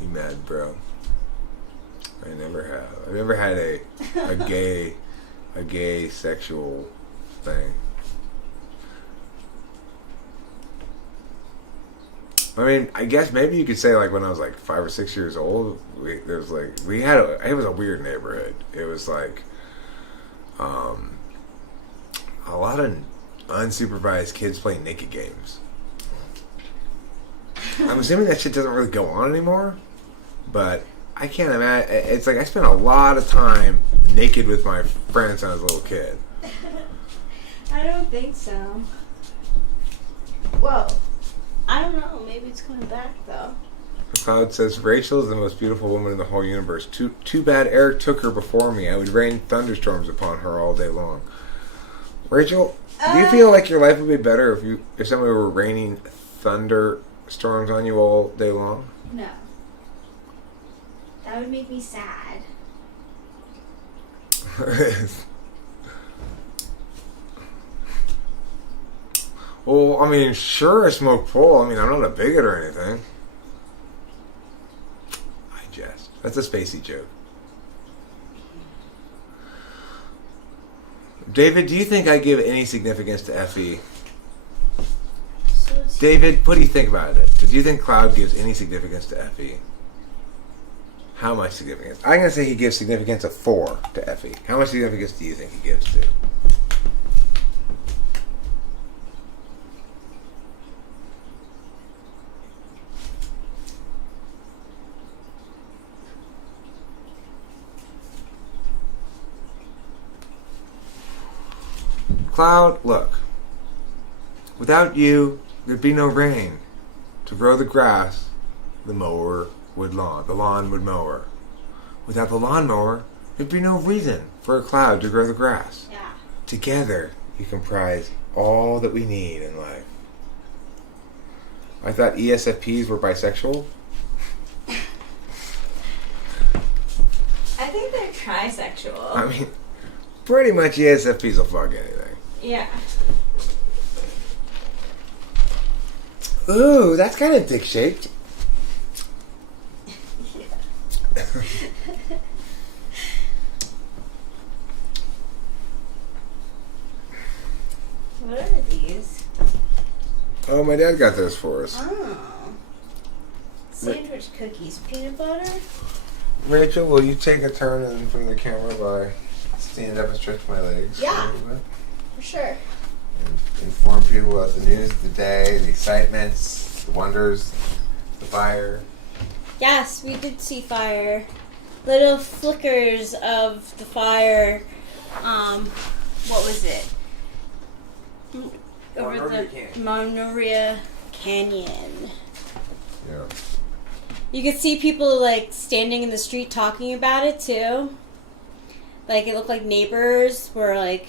You mad, bro? I never have. I've never had a gay sexual thing. I mean, I guess maybe you could say like when I was like 5 or 6 years old, it was a weird neighborhood. It was like a lot of unsupervised kids playing naked games. I'm assuming that shit doesn't really go on anymore, but I can't imagine. It's like I spent a lot of time naked with my friends when I was a little kid. I don't think so. Well, I don't know. Maybe it's coming back though. Cloud says Rachel is the most beautiful woman in the whole universe. Too bad Eric took her before me. I would rain thunderstorms upon her all day long. Rachel, do you feel like your life would be better if somebody were raining thunderstorms on you all day long? No. That would make me sad. Well, I mean, sure, I smoke pole. I mean, I'm not a bigot or anything. I jest. That's a spacey joke. David, do you think I give any significance to FE? David, what do you think about it? Do you think Cloud gives any significance to FE? How much significance? I'm going to say he gives significance of 4 to FE. How much significance do you think he gives to? Cloud, look. Without you, there'd be no rain. To grow the grass, the mower would lawn. The lawn would mower. Without the lawnmower, there'd be no reason for a cloud to grow the grass. Yeah. Together, you comprise all that we need in life. I thought ESFPs were bisexual. I think they're trisexual. I mean, pretty much ESFPs will fuck anything. Yeah. Ooh, that's kind of dick-shaped. What are these? Oh, my dad got those for us. Oh. Sandwich cookies, peanut butter? Rachel, will you take a turn in from the camera by standing up and stretch my legs? Yeah. A little bit? For sure. And inform people about the news of the day, the excitements, the wonders, the fire. Yes, we did see fire. Little flickers of the fire. What was it? Over Monrovia the Canyon. Monrovia Canyon. Yeah. You could see people like standing in the street talking about it too. Like it looked like neighbors were like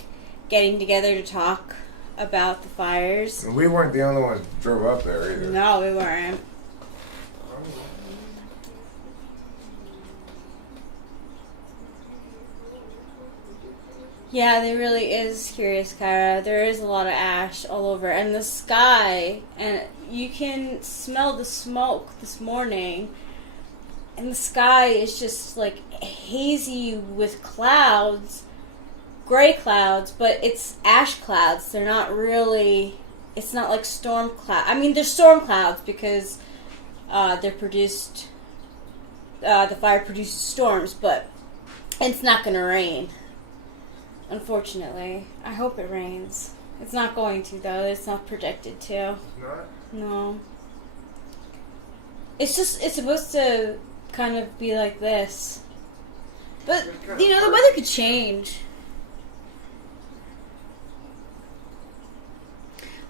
getting together to talk about the fires. And we weren't the only ones that drove up there either. No, we weren't. Yeah, there really is, Curious Kyra. There is a lot of ash all over. And the sky, and you can smell the smoke this morning. And the sky is just like hazy with clouds, gray clouds, but it's ash clouds. They're not really, it's not like storm clouds. I mean, they're storm clouds because they're produced, the fire produces storms, but it's not going to rain. Unfortunately. I hope it rains. It's not going to, though. It's not projected to. Not? No. It's supposed to kind of be like this. But, you know, the weather could change.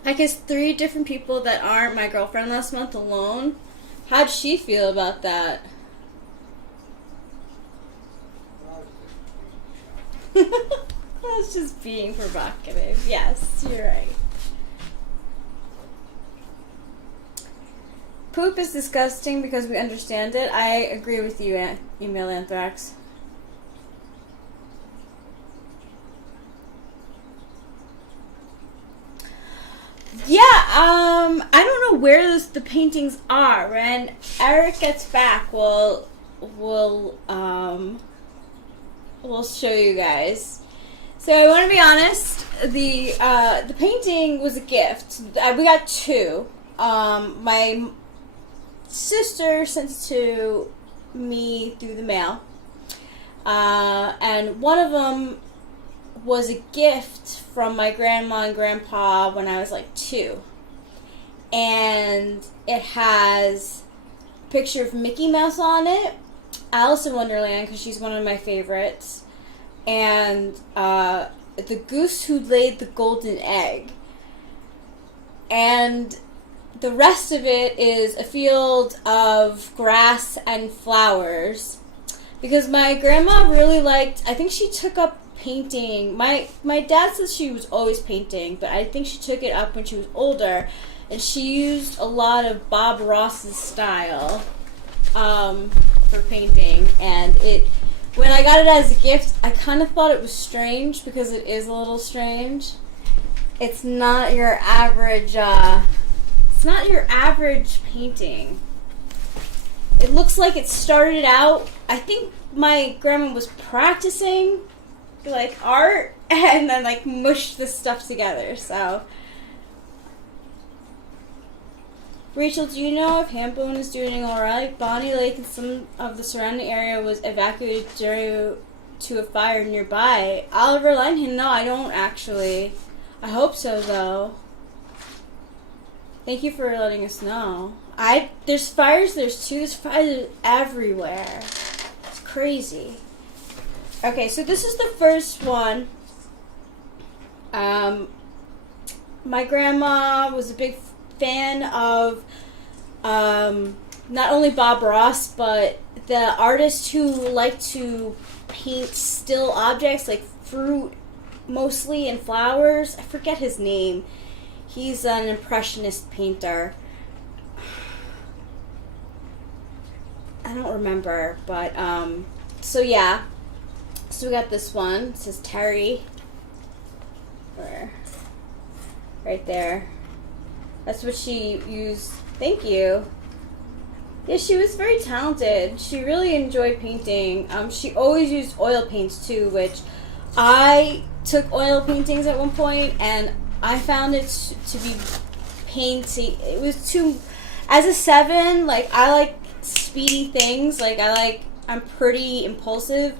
I kissed 3 different people that aren't my girlfriend last month alone. How'd she feel about that? I was just being provocative. Yes, you're right. Poop is disgusting because we understand it. I agree with you, Email Anthrax. Yeah, I don't know where the paintings are. When Eric gets back, we'll show you guys. So I want to be honest. The painting was a gift. We got 2. My sister sent it to me through the mail, and one of them was a gift from my grandma and grandpa when I was like 2, and it has a picture of Mickey Mouse on it, Alice in Wonderland because she's one of my favorites, and the goose who laid the golden egg, and the rest of it is a field of grass and flowers. Because my grandma really liked, I think she took up painting. My dad says she was always painting, but I think she took it up when she was older. And she used a lot of Bob Ross's style for painting. And when I got it as a gift, I kind of thought it was strange because it is a little strange. It's not your average... It's not your average painting. It looks like it started out, I think my grandma was practicing like art and then like mushed this stuff together, so. Rachel, do you know if Hambone is doing alright? Bonnie Lake and some of the surrounding area was evacuated due to a fire nearby. Oliver Linehan, no, I don't actually. I hope so though. Thank you for letting us know. There's fires, there's fires everywhere. It's crazy. Okay, so this is the first one. My grandma was a big fan of not only Bob Ross, but the artists who like to paint still objects like fruit mostly and flowers. I forget his name. He's an impressionist painter. I don't remember, but so yeah. So we got this one. It says Terry. Right there. That's what she used. Thank you. Yeah, she was very talented. She really enjoyed painting. She always used oil paints too, which I took oil paintings at one point, and I found it to be painty. It was too. As a 7, like I like speedy things. Like I'm pretty impulsive.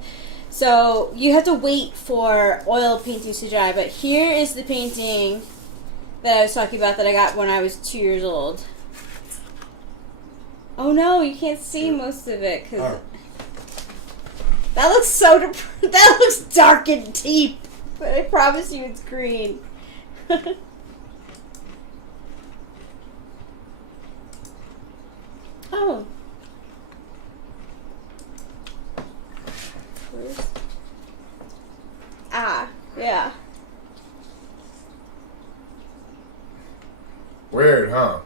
So you have to wait for oil paintings to dry. But here is the painting that I was talking about that I got when I was 2 years old. Oh no, you can't see most of it because that looks so that looks dark and deep. But I promise you, it's green. Oh. Yeah. Weird, huh?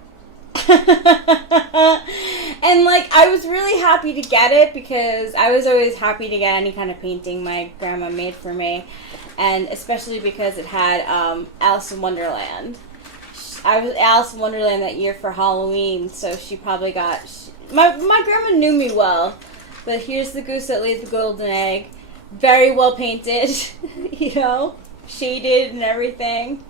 And like I was really happy to get it because I was always happy to get any kind of painting my grandma made for me, and especially because it had Alice in Wonderland. I was Alice in Wonderland that year for Halloween, so she probably got my grandma knew me well. But here's the goose that laid the golden egg, very well painted, you know, shaded and everything.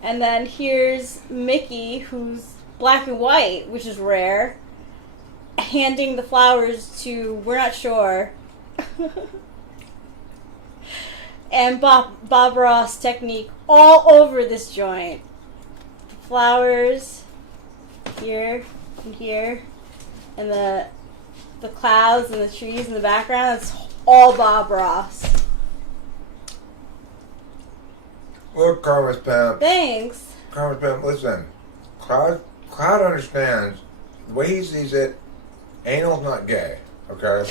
And then here's Mickey, who's black and white, which is rare, handing the flowers to, we're not sure. And Bob Ross technique all over this joint. Flowers here and here, and the clouds and the trees in the background. It's all Bob Ross. Look, Karma Spam. Thanks. Karma Spam, listen. Cloud understands the way he sees it. Anal's not gay, okay?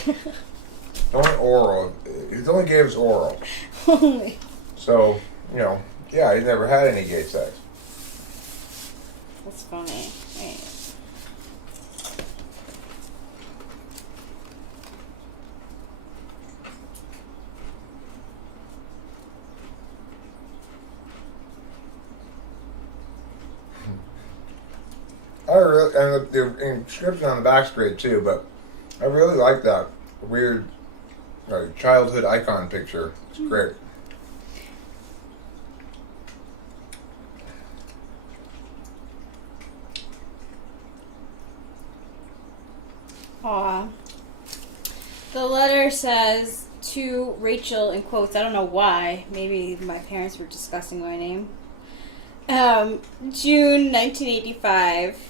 Only oral. He's only gave us oral. Only. So, you know, yeah, he's never had any gay sex. That's funny. Wait. And the inscription on the back's great too, but I really like that weird childhood icon picture. It's great. Aw. The letter says, to Rachel, in quotes. I don't know why. Maybe my parents were discussing my name. June 1985.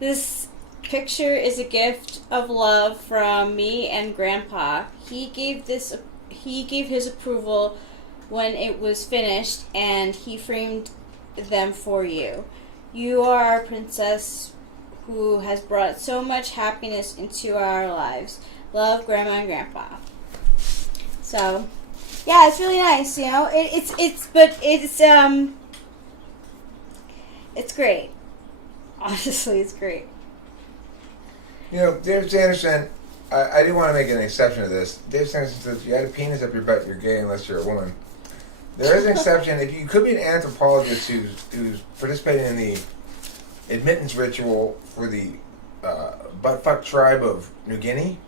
This picture is a gift of love from me and Grandpa. He gave his approval when it was finished, and he framed them for you. You are our princess who has brought so much happiness into our lives. Love, Grandma and Grandpa. So, yeah, it's really nice, you know. It's great. Honestly, it's great. You know, Dave Sanderson, I didn't want to make an exception to this. Dave Sanderson says, if you had a penis up your butt, you're gay unless you're a woman. There is an exception. If you could be an anthropologist who's participating in the admittance ritual for the buttfuck tribe of New Guinea,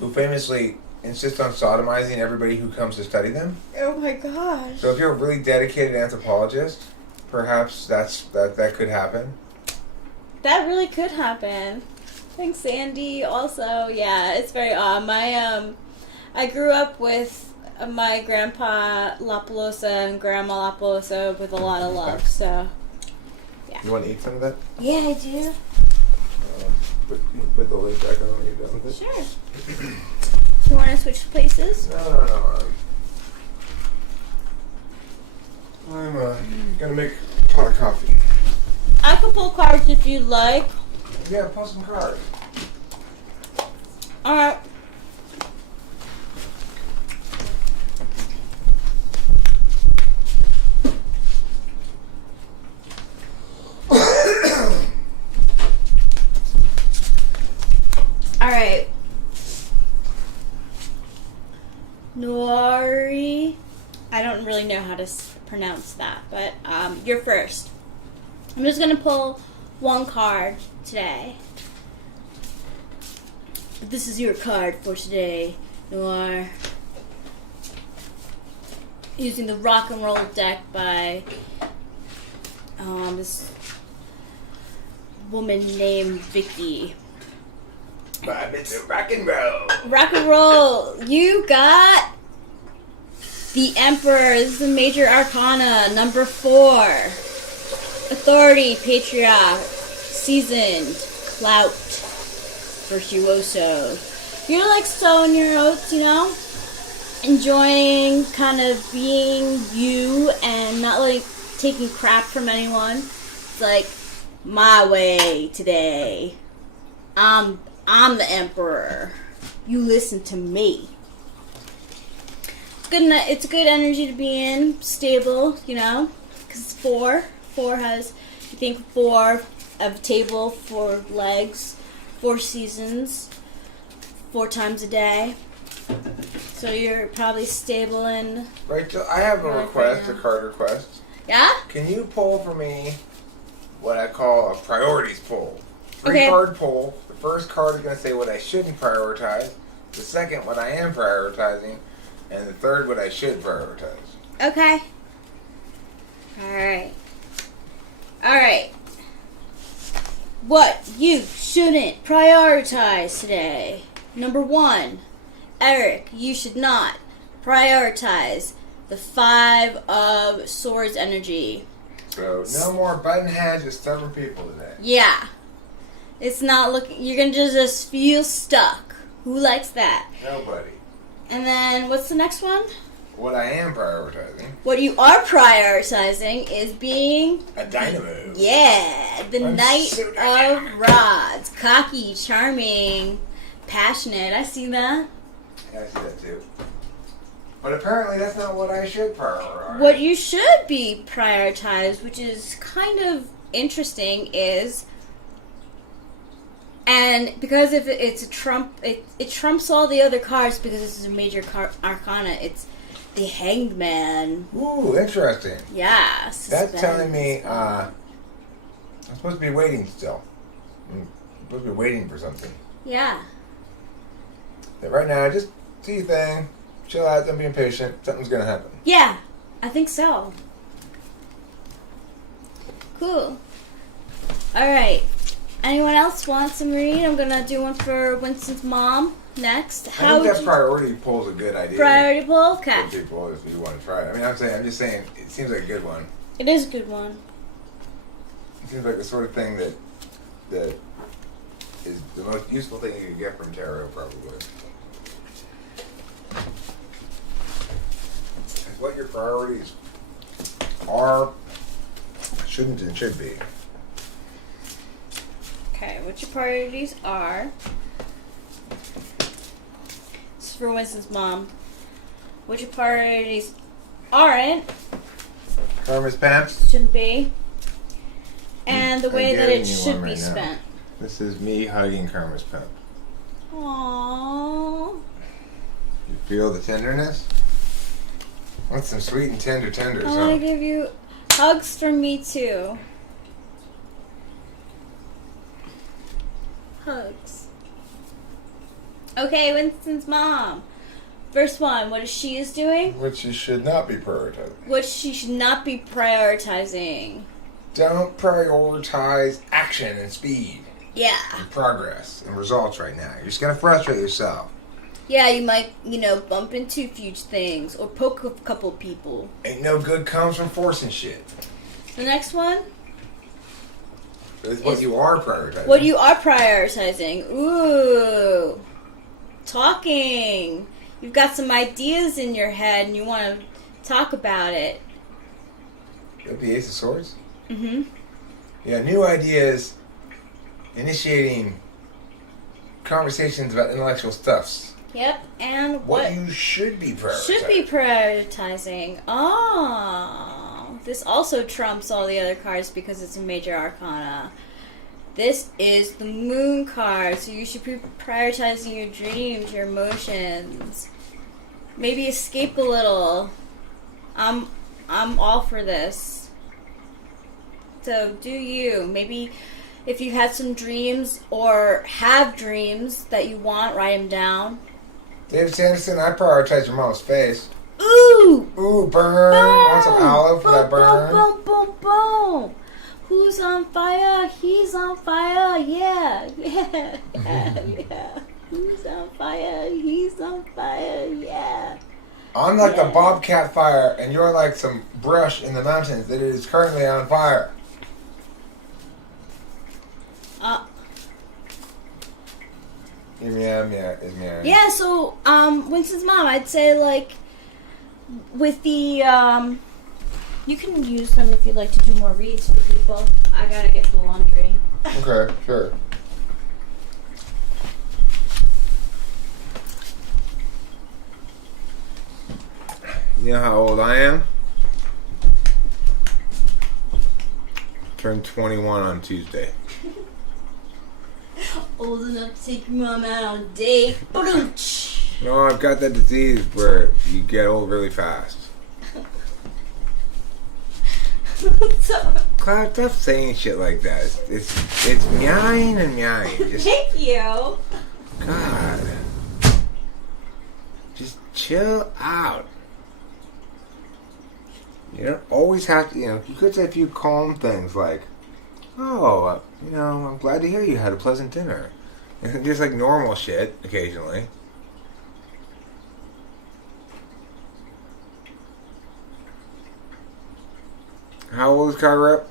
who famously insist on sodomizing everybody who comes to study them. Oh my gosh. So if you're a really dedicated anthropologist, perhaps that could happen. That really could happen. Thanks, Sandy. Also, yeah, it's very odd. I grew up with my grandpa La Pelosa and grandma La Pelosa with a lot of love. So, yeah. You want to eat some of that? Yeah, I do. Put the lid back on when you're done with it. Sure. You want to switch places? No. I'm gonna make a pot of coffee. I could pull cards if you'd like. Yeah, pull some cards. Alright. Alright. Nori. I don't really know how to pronounce that, but you're first. I'm just going to pull one card today. This is your card for today, Noir. Using the Rock and Roll deck by this woman named Vicky. But it's rock and roll. Rock and roll. You got the Emperor. This is the Major Arcana, number 4. Authority, Patriarch, Seasoned, Clout, Virtuoso. You're like sowing your oats, you know? Enjoying kind of being you and not like taking crap from anyone. It's like, my way today. I'm the Emperor. You listen to me. It's a good energy to be in. Stable, you know? Because it's 4. 4 has, you think 4 of table, 4 legs, 4 seasons, 4 times a day. So you're probably stable in... Rachel, I have a request, a card request. Yeah? Can you pull for me what I call a priorities pull? 3 Okay. card pull. The first card is going to say what I shouldn't prioritize. The second, what I am prioritizing. And the third, what I should prioritize. Okay. Alright. What you shouldn't prioritize today. Number 1. Eric, you should not prioritize the 5 of Swords energy. So, no more button heads with stubborn people today. Yeah. It's not looking... You're going to just feel stuck. Who likes that? Nobody. And then, what's the next one? What I am prioritizing. What you are prioritizing is being... A dynamo. Yeah, the I'm Knight so of dynamic. Rods. Cocky, charming, passionate. I see that. Yeah, I see that too. But apparently that's not what I should prioritize. What you should be prioritized, which is kind of interesting, is... And because if it's a trump, it trumps all the other cards because this is a major arcana. It's the Hanged Man. Ooh, interesting. Yeah. That's telling me I'm supposed to be waiting still. I'm supposed to be waiting for something. Yeah. But right now, just do your thing. Chill out, don't be impatient. Something's going to happen. Yeah, I think so. Cool. All right. Anyone else wants to read? I'm gonna do one for Winston's mom next. I think that priority poll's a good idea. Priority poll? Okay. For people, if you want to try it. I mean, I'm just saying, it seems like a good one. It is a good one. It seems like the sort of thing that is the most useful thing you can get from tarot, probably. Is what your priorities are, shouldn't, and should be. Okay, what your priorities are. This is for Winston's mom. What your priorities aren't, Karma's pants. shouldn't be, and the I'm way that giving it you should one be right now. spent. This is me hugging Karma's pimp. Aww. You feel the tenderness? Want some sweet and tenders, I want huh? to give you hugs from me too. Hugs. Okay, Winston's mom. First one, what she is doing? Which you should not be prioritizing. What she should not be prioritizing. Don't prioritize action and speed Yeah. and progress and results right now. You're just going to frustrate yourself. Yeah, you might, bump into a few things or poke a couple people. Ain't no good comes from forcing shit. The next one, It's what you are prioritizing. what you are prioritizing. Ooh. Talking. You've got some ideas in your head and you want to talk about it. The Ace of Swords? Mm-hmm. Yeah, new ideas, initiating conversations about intellectual stuffs. Yep, and What you should be prioritizing. should be prioritizing. Oh, this also trumps all the other cards because it's a major arcana. This is the moon card, so you should be prioritizing your dreams, your emotions. Maybe escape a little. I'm all for this. So do you. Maybe if you had some dreams or have dreams that you want, write them down. David Sanderson, I prioritize your mom's face. Ooh! Ooh, burn. Want some olive for that burn? Boom, boom, boom. Who's on fire? He's on fire. Yeah, yeah, yeah. Who's on fire? He's on fire. Yeah. I'm like Yeah. a bobcat fire, and you're like some brush in the mountains that is currently on fire. Yeah, so, Winston's mom, I'd say, like, with the, you can use them if you'd like to do more reads for people. I gotta get the laundry. Okay, sure. You know how old I am? Turned 21 on Tuesday. Old enough to take your mom out on a date. Ba-dum-tsh. No, I've got that disease where you get old really fast. So, Cloud, stop saying shit like that. It's meowing and meowing. Just, thank you. God. Just chill out. You don't always have to, you could say a few calm things like, oh, I'm glad to hear you had a pleasant dinner. And just like normal shit occasionally. How old is Kyra?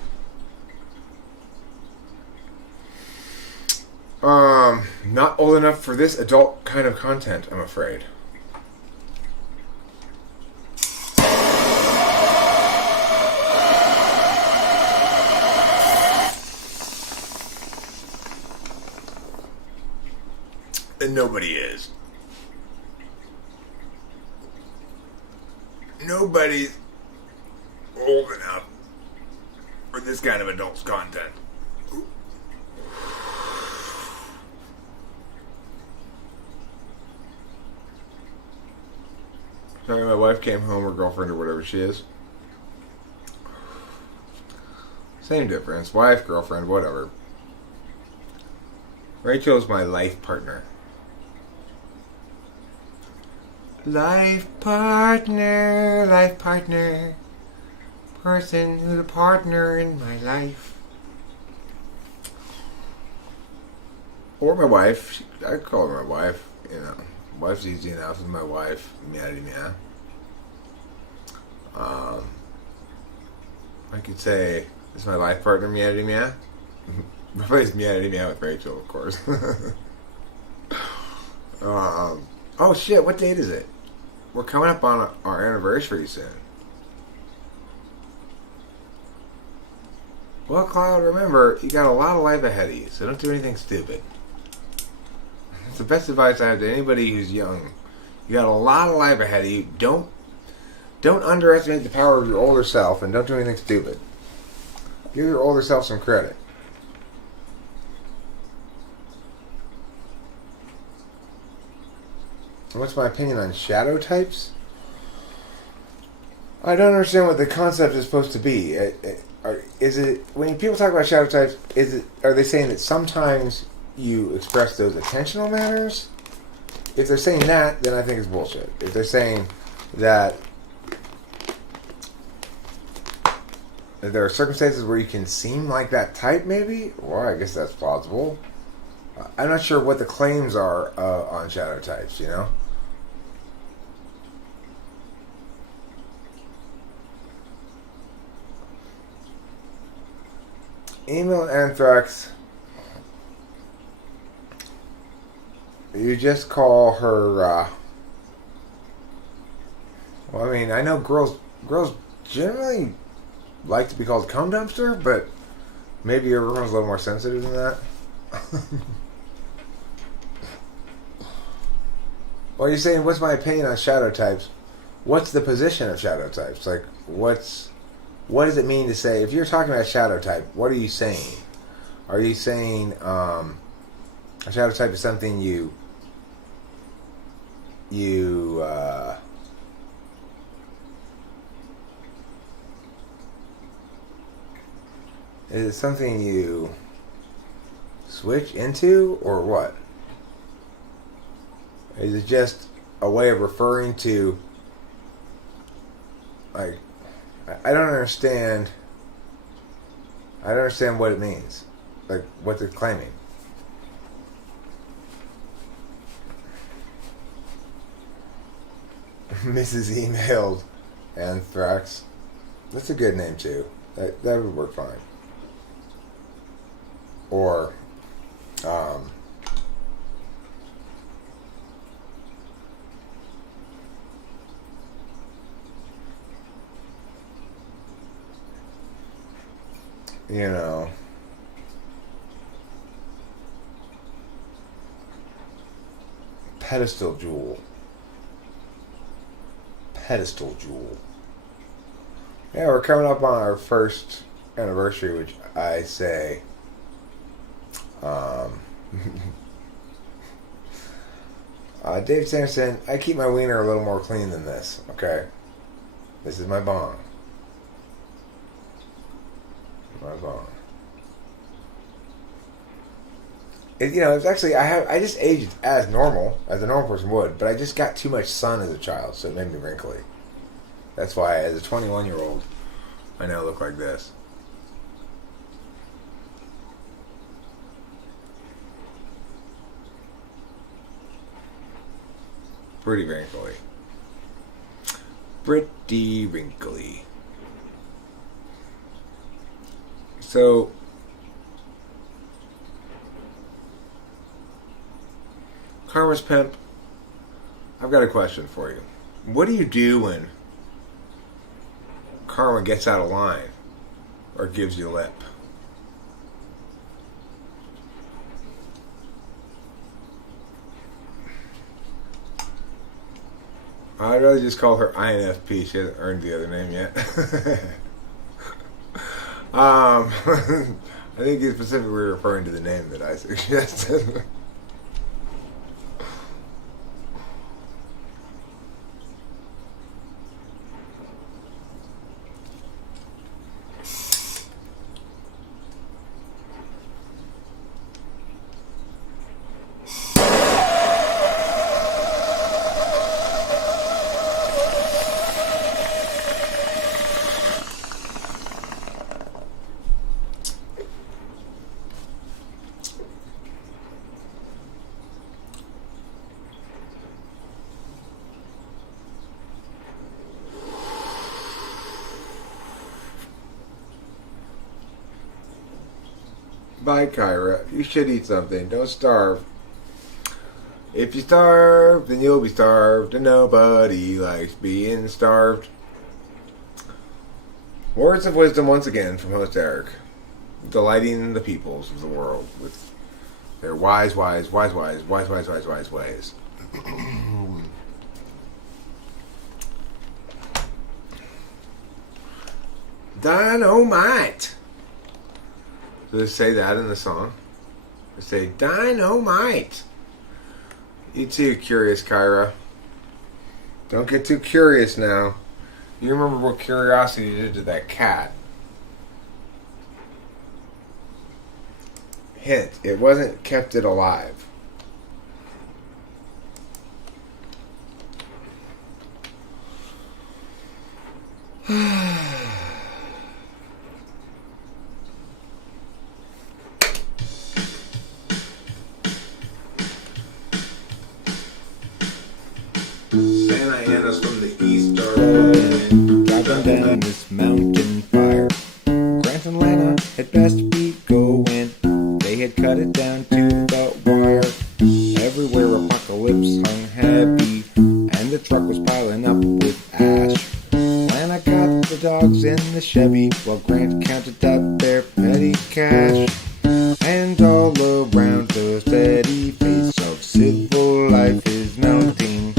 Not old enough for this adult kind of content, I'm afraid. And nobody is. Nobody's old enough for this kind of adult content. Sorry, my wife came home, or girlfriend, or whatever she is. Same difference. Wife, girlfriend, whatever. Rachel's my life partner. Life partner, person who's a partner in my life. Or my wife. I call her my wife, Wife's easy enough. Is my wife, Miadi Mia. I could say, this is my life partner, Miadi Mia. Replace Miadi Mia with Rachel, of course. Oh shit, what date is it? We're coming up on our anniversary soon. Well, Cloud, remember, you got a lot of life ahead of you, so don't do anything stupid. It's the best advice I have to anybody who's young. You got a lot of life ahead of you. Don't underestimate the power of your older self, and don't do anything stupid. Give your older self some credit. What's my opinion on shadow types? I don't understand what the concept is supposed to be. Is it when people talk about shadow types? Are they saying that sometimes you express those attentional manners? If they're saying that, then I think it's bullshit. If they're saying that there are circumstances where you can seem like that type, maybe, well, I guess that's plausible. I'm not sure what the claims are on shadow types. Email Anthrax. You just call her. Well, I mean, I know girls generally like to be called a cum dumpster, but maybe everyone's a little more sensitive than that. Well, you're saying, what's my opinion on shadow types? What's the position of shadow types? Like, what does it mean to say, if you're talking about shadow type, what are you saying? Are you saying a shadow type is something you is it something you switch into, or what? Is it just a way of referring to, like, I don't understand. I don't understand what it means. Like, what they're claiming. Mrs. Emailed Anthrax. That's a good name, too. That would work fine. Or, you know, pedestal jewel. Pedestal jewel. Yeah, we're coming up on our first anniversary, which I say, Dave Sanderson, I keep my wiener a little more clean than this, okay? This is my bong. My bong. It's actually, I just aged as normal, as a normal person would, but I just got too much sun as a child, so it made me wrinkly. That's why, as a 21-year-old, I now look like this. Pretty wrinkly. Pretty wrinkly. So, Karma's Pimp, I've got a question for you. What do you do when Karma gets out of line or gives you lip? I'd rather just call her INFP. She hasn't earned the other name yet. I think he's specifically referring to the name that I suggested. Bye, Kyra. You should eat something. Don't starve. If you starve, then you'll be starved, and nobody likes being starved. Words of wisdom once again from host Eric, delighting the peoples of the world with their wise ways. Dynamite. Do they say that in the song? They say, dynamite. You too, curious Kyra. Don't get too curious now. You remember what curiosity did to that cat. Hint, it wasn't kept it alive. Santa Ana's from the east driving down this mountain fire. Grant and Lana had best be going. They had cut it down to the wire. Everywhere apocalypse hung heavy, and the truck was piling up with ash. Lana got the dogs in the Chevy while Grant counted up their petty cash. And all around the steady face of civil life is mounting.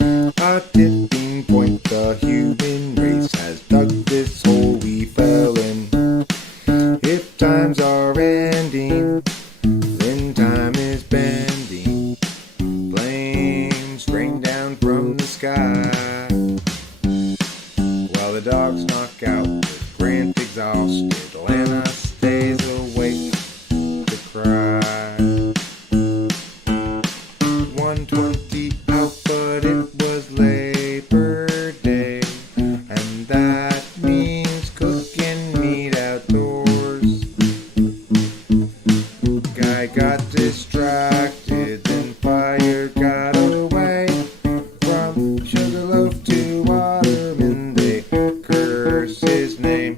A tipping point the human race has dug this hole we fell in. If times are ending, then time is bending. Flames rain down from the sky, while the dogs knock out with Grant exhausted. Lana stays awake to cry. 1:20 out, but it was Labor Day, and that means cooking meat outdoors. Guy got distracted, then fire got away. From Sugarloaf to Waterman, they curse his name.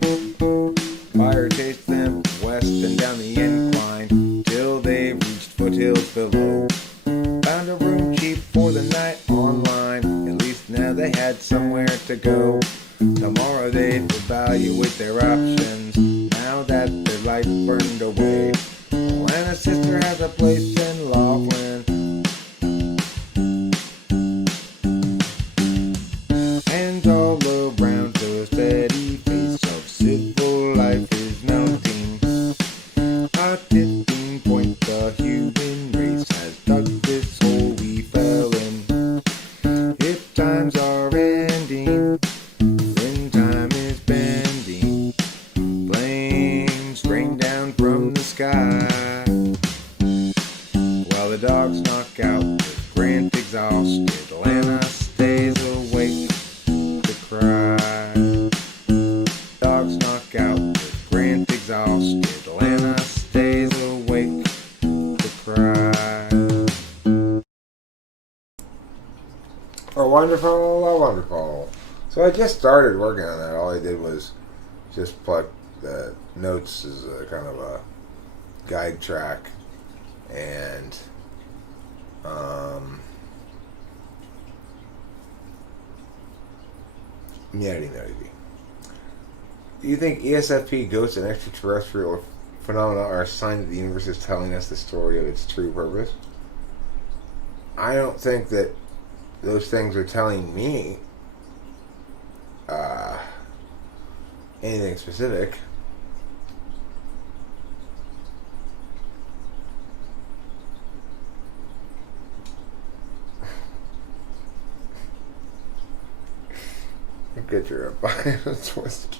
Fire chased them west and down the incline till they reached foothills below. Found a room cheap for the night online. At least now they had somewhere to go. Tomorrow they'd evaluate their options now that their life burned away. Lana's sister has a place in Laughlin, and all around the steady face of civil life is mounting. A tipping point the human race has dug this hole we fell in. If times are ending, then time is bending. Flames rain down from the sky, while the dogs knock out with Grant exhausted. Lana stays awake to cry. Dogs knock out with Grant exhausted. Lana stays awake to cry. Oh, wonderful, oh, wonderful. So I just started working on that. All I did was just pluck the notes as a kind of a guide track, and Yeti. Do you think ESFP, ghosts, and extraterrestrial phenomena are a sign that the universe is telling us the story of its true purpose? I don't think that those things are telling me anything specific. Get your twist.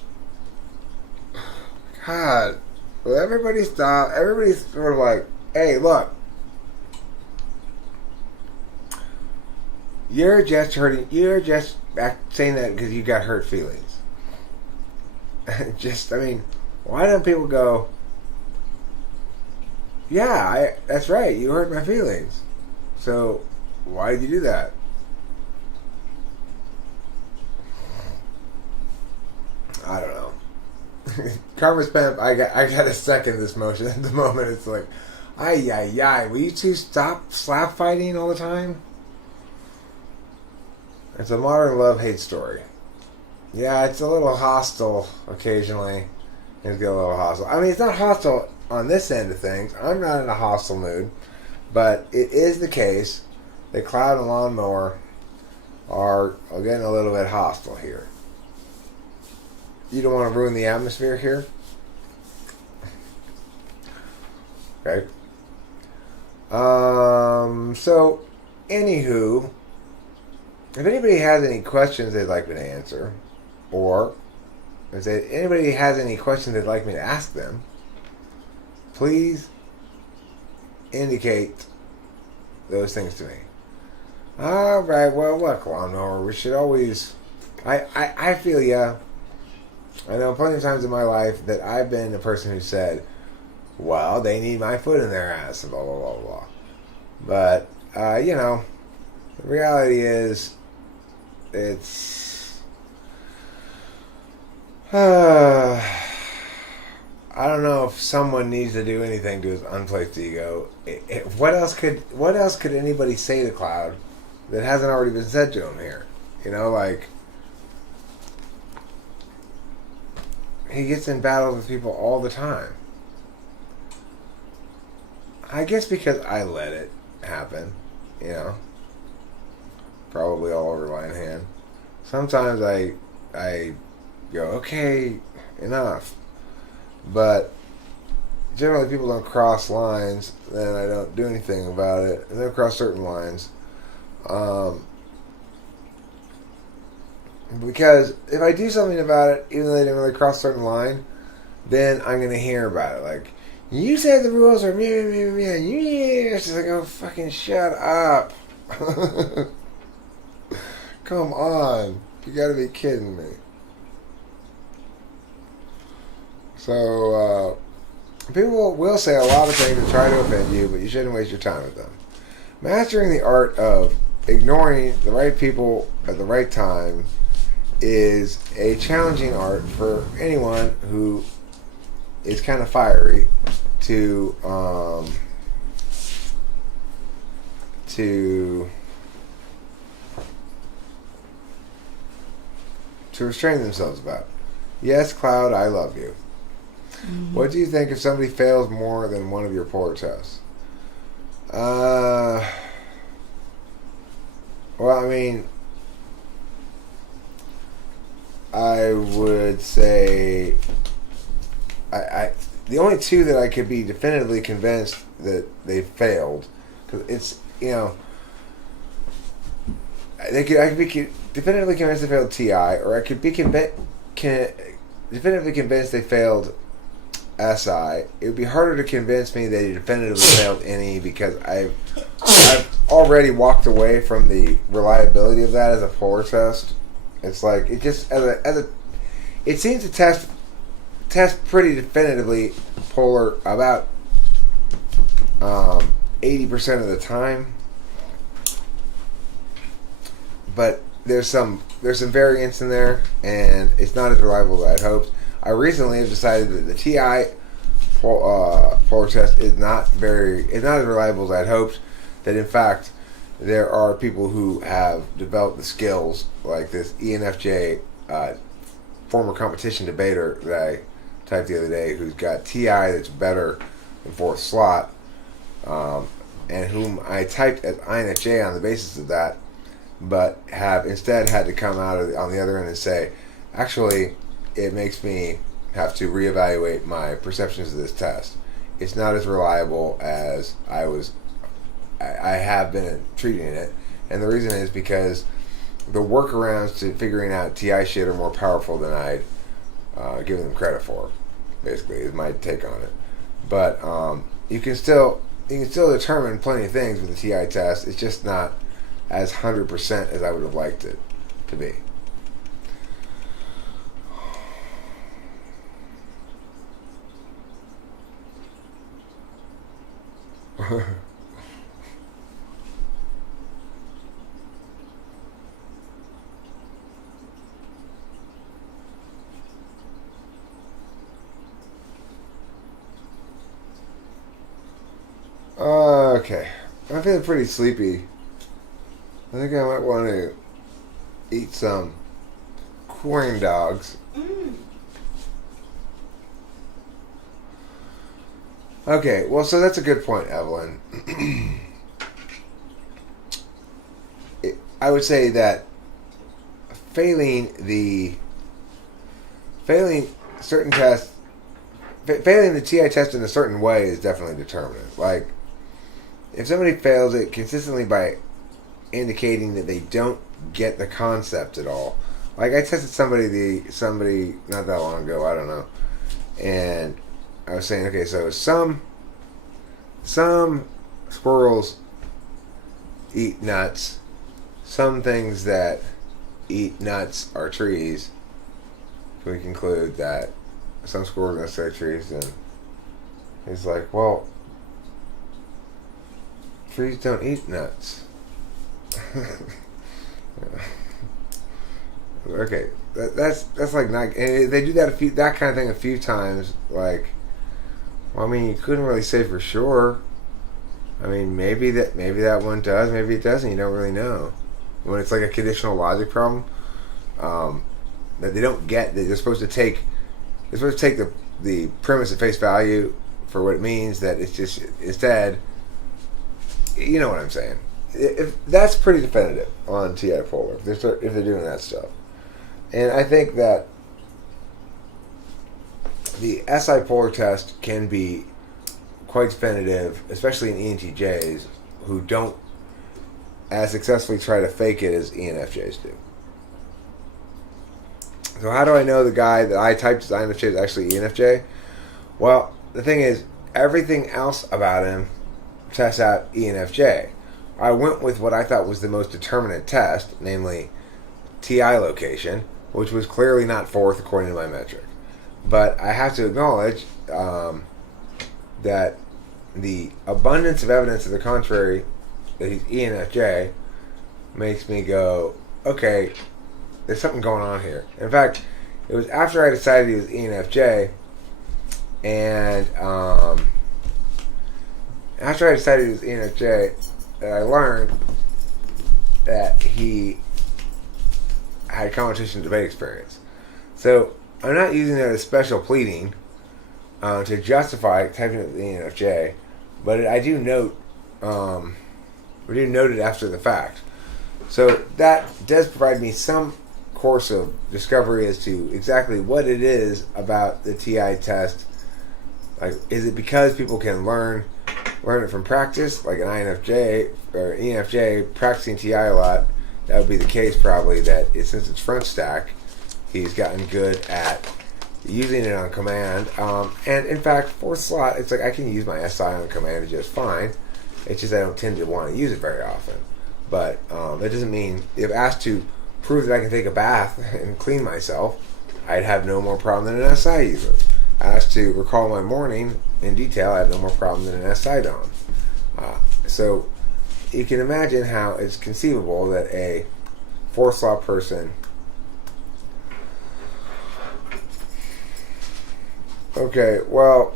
God. Well, everybody stop. Everybody's sort of like, hey, look. You're just hurting. You're just saying that because you got hurt feelings. I mean, why don't people go, yeah, that's right, you hurt my feelings. So, why did you do that? I don't know. Karma Spam, I got to second this motion at the moment. It's like, ay, will you two stop slap fighting all the time? It's a modern love-hate story. Yeah, it's a little hostile occasionally. It's get a little hostile. I mean, it's not hostile on this end of things. I'm not in a hostile mood. But it is the case that Cloud and Lawnmower are getting a little bit hostile here. You don't want to ruin the atmosphere here? Okay. So, anywho, if anybody has any questions they'd like me to answer, or if anybody has any questions they'd like me to ask them, please indicate those things to me. Alright, well, look, Lawnmower, we should always... I feel ya. I know plenty of times in my life that I've been the person who said, well, they need my foot in their ass, blah, blah, blah, blah. But, the reality is, it's... I don't know if someone needs to do anything to his unplaced ego. What else could anybody say to Cloud that hasn't already been said to him here? he gets in battles with people all the time. I guess because I let it happen, you know. Probably all over Lion Hand. Sometimes I go, okay, enough. But generally people don't cross lines, then I don't do anything about it. And they'll cross certain lines. Because if I do something about it, even though they didn't really cross a certain line, then I'm going to hear about it. Like, you said the rules are me, and you it's just like, oh, fucking shut up. Come on. You got to be kidding me. So, people will say a lot of things to try to offend you, but you shouldn't waste your time with them. Mastering the art of ignoring the right people at the right time is a challenging art for anyone who is kind of fiery to restrain themselves about. Yes, Cloud, I love you. Mm-hmm. What do you think if somebody fails more than one of your polar tests? Well, I mean, I would say the only two that I could be definitively convinced that they failed, because it's, you know, I could be definitively convinced they failed TI, or I could be definitively convinced they failed SI. It would be harder to convince me they definitively failed NE, because I've already walked away from the reliability of that as a polar test. It's like, it just it seems to test pretty definitively polar about 80% of the time, but there's some variance in there, and it's not as reliable as I'd hoped. I recently have decided that the TI polar test is not as reliable as I'd hoped. That in fact there are people who have developed the skills, like this ENFJ former competition debater that I typed the other day, who's got TI that's better than fourth slot, and whom I typed as INFJ on the basis of that, but have instead had to come out on the other end and say, actually, it makes me have to reevaluate my perceptions of this test. It's not as reliable as I have been treating it, and the reason is because the workarounds to figuring out TI shit are more powerful than I'd given them credit for. Basically, is my take on it. But you can still determine plenty of things with the TI test. It's just not as 100% as I would have liked it to be. Okay, I'm feeling pretty sleepy. I think I might want to eat some corn dogs. Okay, well, so that's a good point, Evelyn. I would say that failing certain tests, failing the TI test in a certain way is definitely determinant. Like, if somebody fails it consistently by indicating that they don't get the concept at all. Like, I tested somebody not that long ago, I don't know, and I was saying, okay, so some squirrels eat nuts. Some things that eat nuts are trees. We conclude that some squirrels are necessarily trees, and he's like, well, trees don't eat nuts. Okay, that's like not. And they do that kind of thing a few times. Like, well, I mean, you couldn't really say for sure. I mean, maybe that one does, maybe it doesn't. You don't really know. When it's like a conditional logic problem that they don't get, that they're supposed to take you're supposed to take the premise at face value for what it means. That it's just instead, you know what I'm saying. If that's pretty definitive on TI polar if they're doing that stuff, and I think that the SI polar test can be quite definitive, especially in ENTJs who don't as successfully try to fake it as ENFJs do. So how do I know the guy that I typed as INFJ is actually ENFJ? Well, the thing is, everything else about him tests out ENFJ. I went with what I thought was the most determinate test, namely TI location, which was clearly not fourth according to my metric. But I have to acknowledge that the abundance of evidence to the contrary that he's ENFJ makes me go, okay, there's something going on here. In fact, it was after I decided he was ENFJ, and after I decided he was ENFJ, that I learned that he had competition debate experience. So I'm not using that as special pleading to justify typing it as ENFJ, but I do note we do note it after the fact. So that does provide me some course of discovery as to exactly what it is about the TI test. Like, is it because people can learn it from practice, like an INFJ or ENFJ practicing TI a lot? That would be the case probably. That since it's front stack, he's gotten good at using it on command. And in fact, fourth slot, it's like I can use my SI on command just fine. It's just I don't tend to want to use it very often. But that doesn't mean, if asked to prove that I can take a bath and clean myself, I'd have no more problem than an SI user. Asked to recall my morning in detail, I have no more problem than an SI dom. So you can imagine how it's conceivable that a fourth slot person. Okay, well,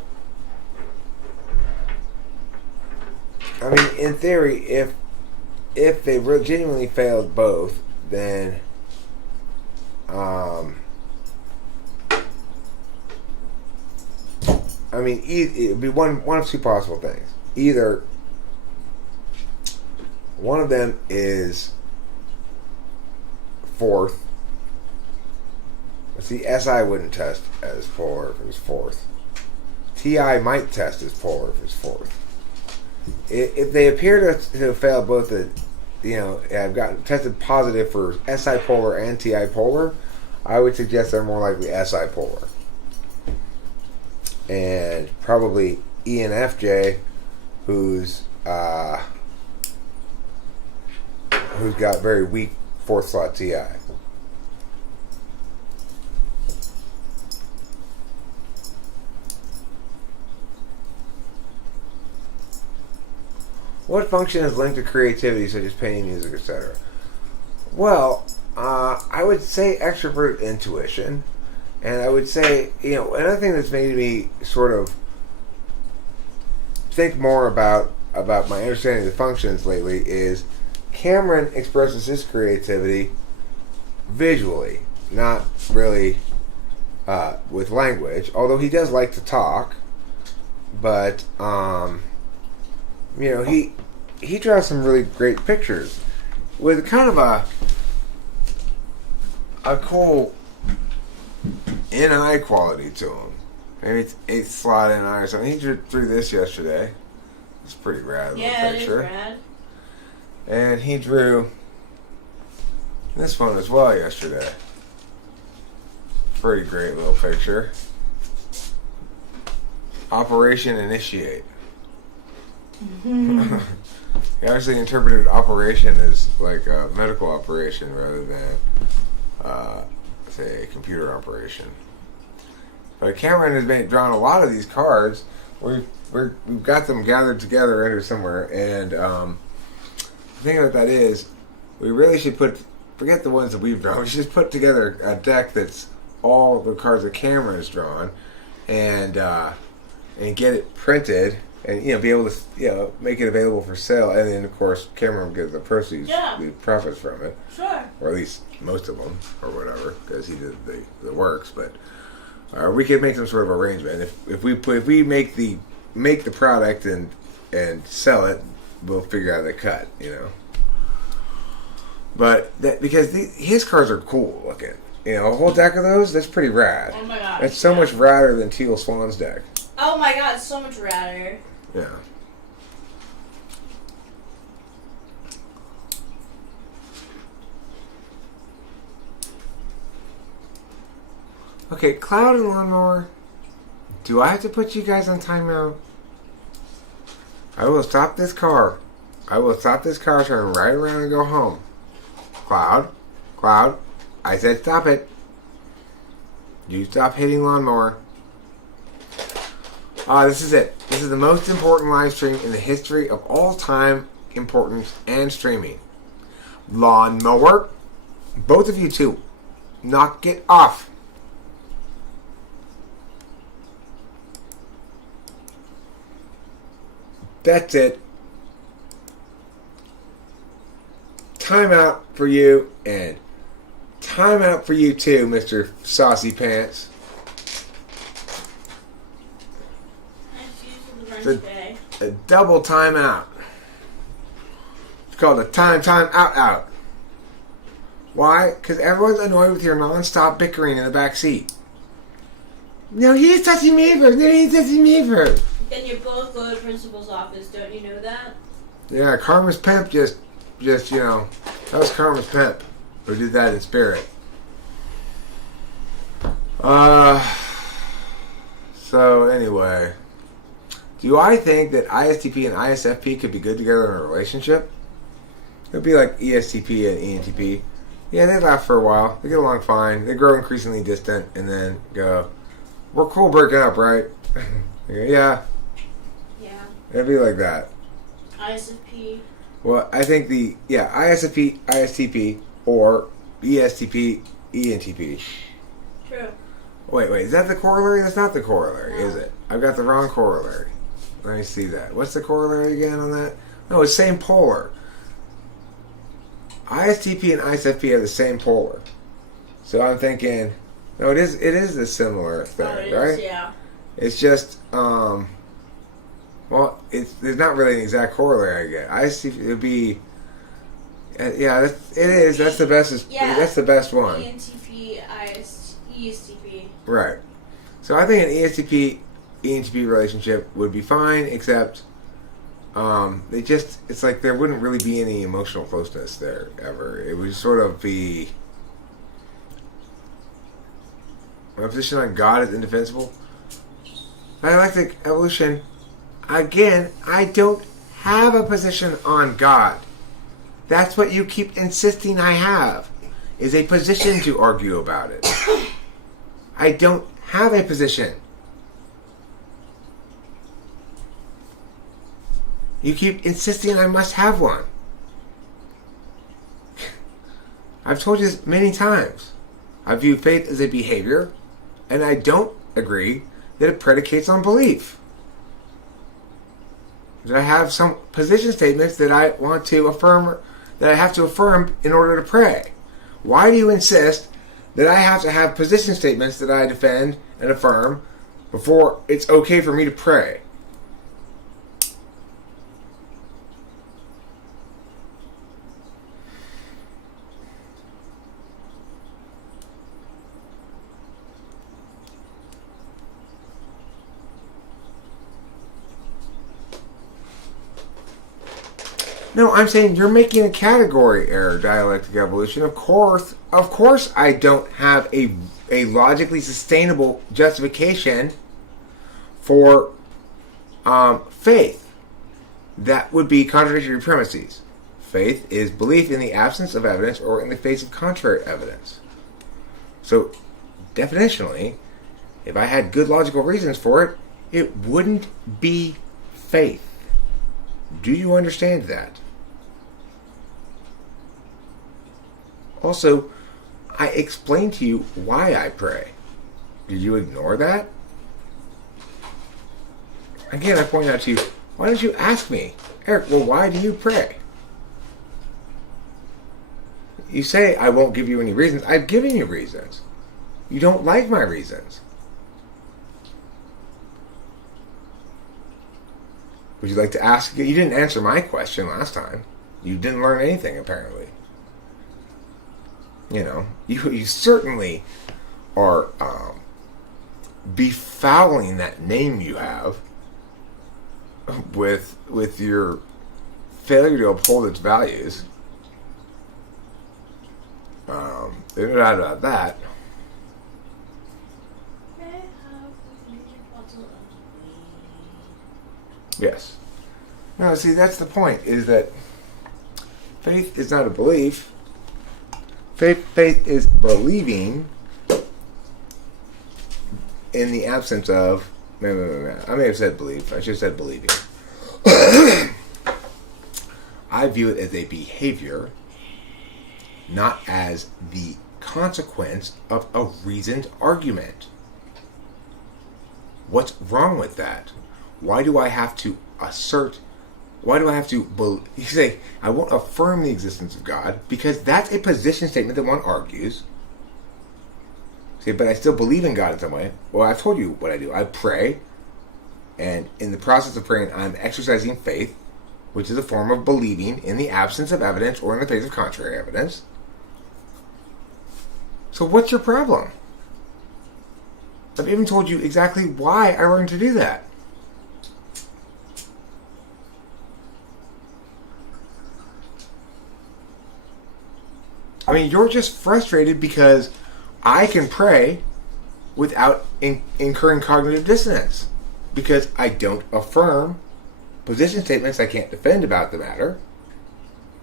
I mean, in theory, if they genuinely failed both, then I mean, it would be one of two possible things. Either one of them is fourth. See, SI wouldn't test as polar if it was fourth. TI might test as polar if it was fourth. If they appear to have failed both have gotten tested positive for SI polar and TI polar, I would suggest they're more likely SI polar. And probably ENFJ, who's got very weak fourth slot TI. What function is linked to creativity, such as painting, music, etc.? Well, I would say extrovert intuition. And I would say, another thing that's made me sort of think more about my understanding of the functions lately is Cameron expresses his creativity visually, not really with language, although he does like to talk. But, he draws some really great pictures with kind of a cool NI quality to him. Maybe it's 8th slot NI or something. He drew this yesterday. It's pretty rad little picture. It is rad. And he drew this one as well yesterday. Pretty great little picture. Operation Initiate. He actually interpreted operation as like a medical operation rather than say a computer operation. But Cameron has drawn a lot of these cards. We've got them gathered together under somewhere, and the thing about that is, we really should forget the ones that we've drawn. We should just put together a deck that's all the cards that Cameron has drawn, and get it printed, and be able to make it available for sale, and then of course Cameron will get the proceeds, the profits from it, Sure. or at least most of them, or whatever, because he did the works. But We could make some sort of arrangement. If we make the product and sell it, we'll figure out the cut. But because his cars are cool looking. A whole deck of those, that's pretty rad. Oh my god. That's so much radder than Teal Swan's deck. Oh my god, so much radder. Yeah. Okay, Cloud and Lawnmower. Do I have to put you guys on timeout? I will stop this car. Turn right around and go home. Cloud. I said stop it. You stop hitting Lawnmower. This is it. This is the most important live stream in the history of all time importance and streaming. Lawnmower. Both of you two. Knock it off. That's it. Time out for you and time out for you too, Mr. Saucy Pants. A double time out. It's called a time out. Why? Because everyone's annoyed with your non-stop bickering in the back seat. No, he's touching me first. Then you both go to the principal's office, don't you know that? Yeah, Karma's pimp just that was Karma's pimp who did that in spirit. So anyway, do I think that ISTP and ISFP could be good together in a relationship? It would be like ESTP and ENTP. Yeah, they laugh for a while. They get along fine. They grow increasingly distant and then go, "We're cool breaking up, right?" Yeah. Yeah. It'd be like that. ISFP. Well, I think ISFP, ISTP, or ESTP, ENTP. True. Wait, is that the corollary? That's not the corollary, No. is it? I've got the wrong corollary. Let me see that. What's the corollary again on that? No, it's same polar. ISTP and ISFP have the same polar. So I'm thinking, no, it is a similar thing, right? Yeah. It's just, well, there's not really an exact corollary I get. ISTP would be, yeah, it is. That's the best. Yeah. That's the best one. ENTP, ESTP. Right. So I think an ESTP ENTP relationship would be fine, except it's like there wouldn't really be any emotional closeness there ever. It would sort of be, my position on God is indefensible. Dialectic evolution, again, I don't have a position on God. That's what you keep insisting I have, is a position to argue about it. I don't have a position. You keep insisting I must have one. I've told you this many times. I view faith as a behavior, and I don't agree that it predicates on belief. That I have some position statements that I want to affirm, that I have to affirm in order to pray. Why do you insist that I have to have position statements that I defend and affirm before it's okay for me to pray? No, I'm saying you're making a category error, dialectic evolution. Of course, I don't have a logically sustainable justification for faith. That would be contradictory premises. Faith is belief in the absence of evidence or in the face of contrary evidence. So, definitionally, if I had good logical reasons for it, it wouldn't be faith. Do you understand that? Also, I explained to you why I pray. Did you ignore that? Again, I point out to you, why don't you ask me, Eric, well, why do you pray? You say I won't give you any reasons. I've given you reasons. You don't like my reasons. Would you like to ask again? You didn't answer my question last time. You didn't learn anything, apparently. You know, you certainly are befouling that name you have with your failure to uphold its values. There's no doubt about that. Yes. No, see, that's the point, is that faith is not a belief. Faith is believing in the absence of... No. I may have said belief. I should have said believing. I view it as a behavior, not as the consequence of a reasoned argument. What's wrong with that? Why do I have to assert? Why do I have to believe? You say, I won't affirm the existence of God, because that's a position statement that one argues. Say, but I still believe in God in some way. Well, I've told you what I do. I pray, and in the process of praying, I'm exercising faith, which is a form of believing in the absence of evidence or in the face of contrary evidence. So what's your problem? I've even told you exactly why I learned to do that. I mean, you're just frustrated because I can pray without incurring cognitive dissonance, because I don't affirm position statements I can't defend about the matter.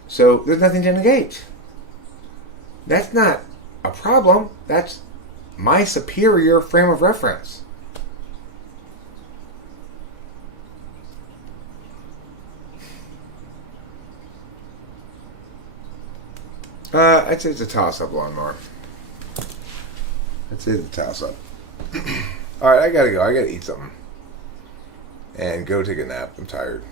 So there's nothing to negate. That's not a problem. That's my superior frame of reference. I'd say it's a toss-up, Lawnmower. I'd say it's a toss-up. Alright, I gotta go. I gotta eat something. And go take a nap. I'm tired.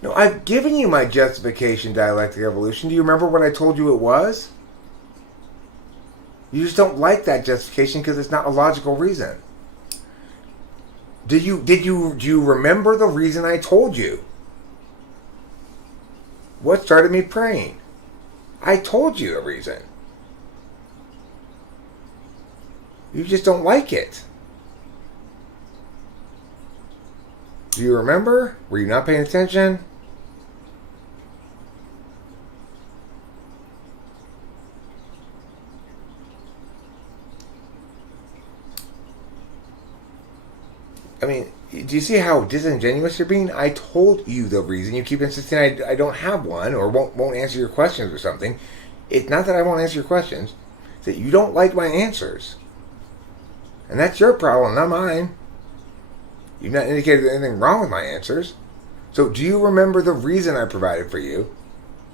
No, I've given you my justification, dialectic evolution. Do you remember what I told you it was? You just don't like that justification because it's not a logical reason. Do you remember the reason I told you? What started me praying? I told you the reason. You just don't like it. Do you remember? Were you not paying attention? I mean, do you see how disingenuous you're being? I told you the reason. You keep insisting I don't have one or won't answer your questions or something. It's not that I won't answer your questions. It's that you don't like my answers. And that's your problem, not mine. You've not indicated there's anything wrong with my answers. So do you remember the reason I provided for you?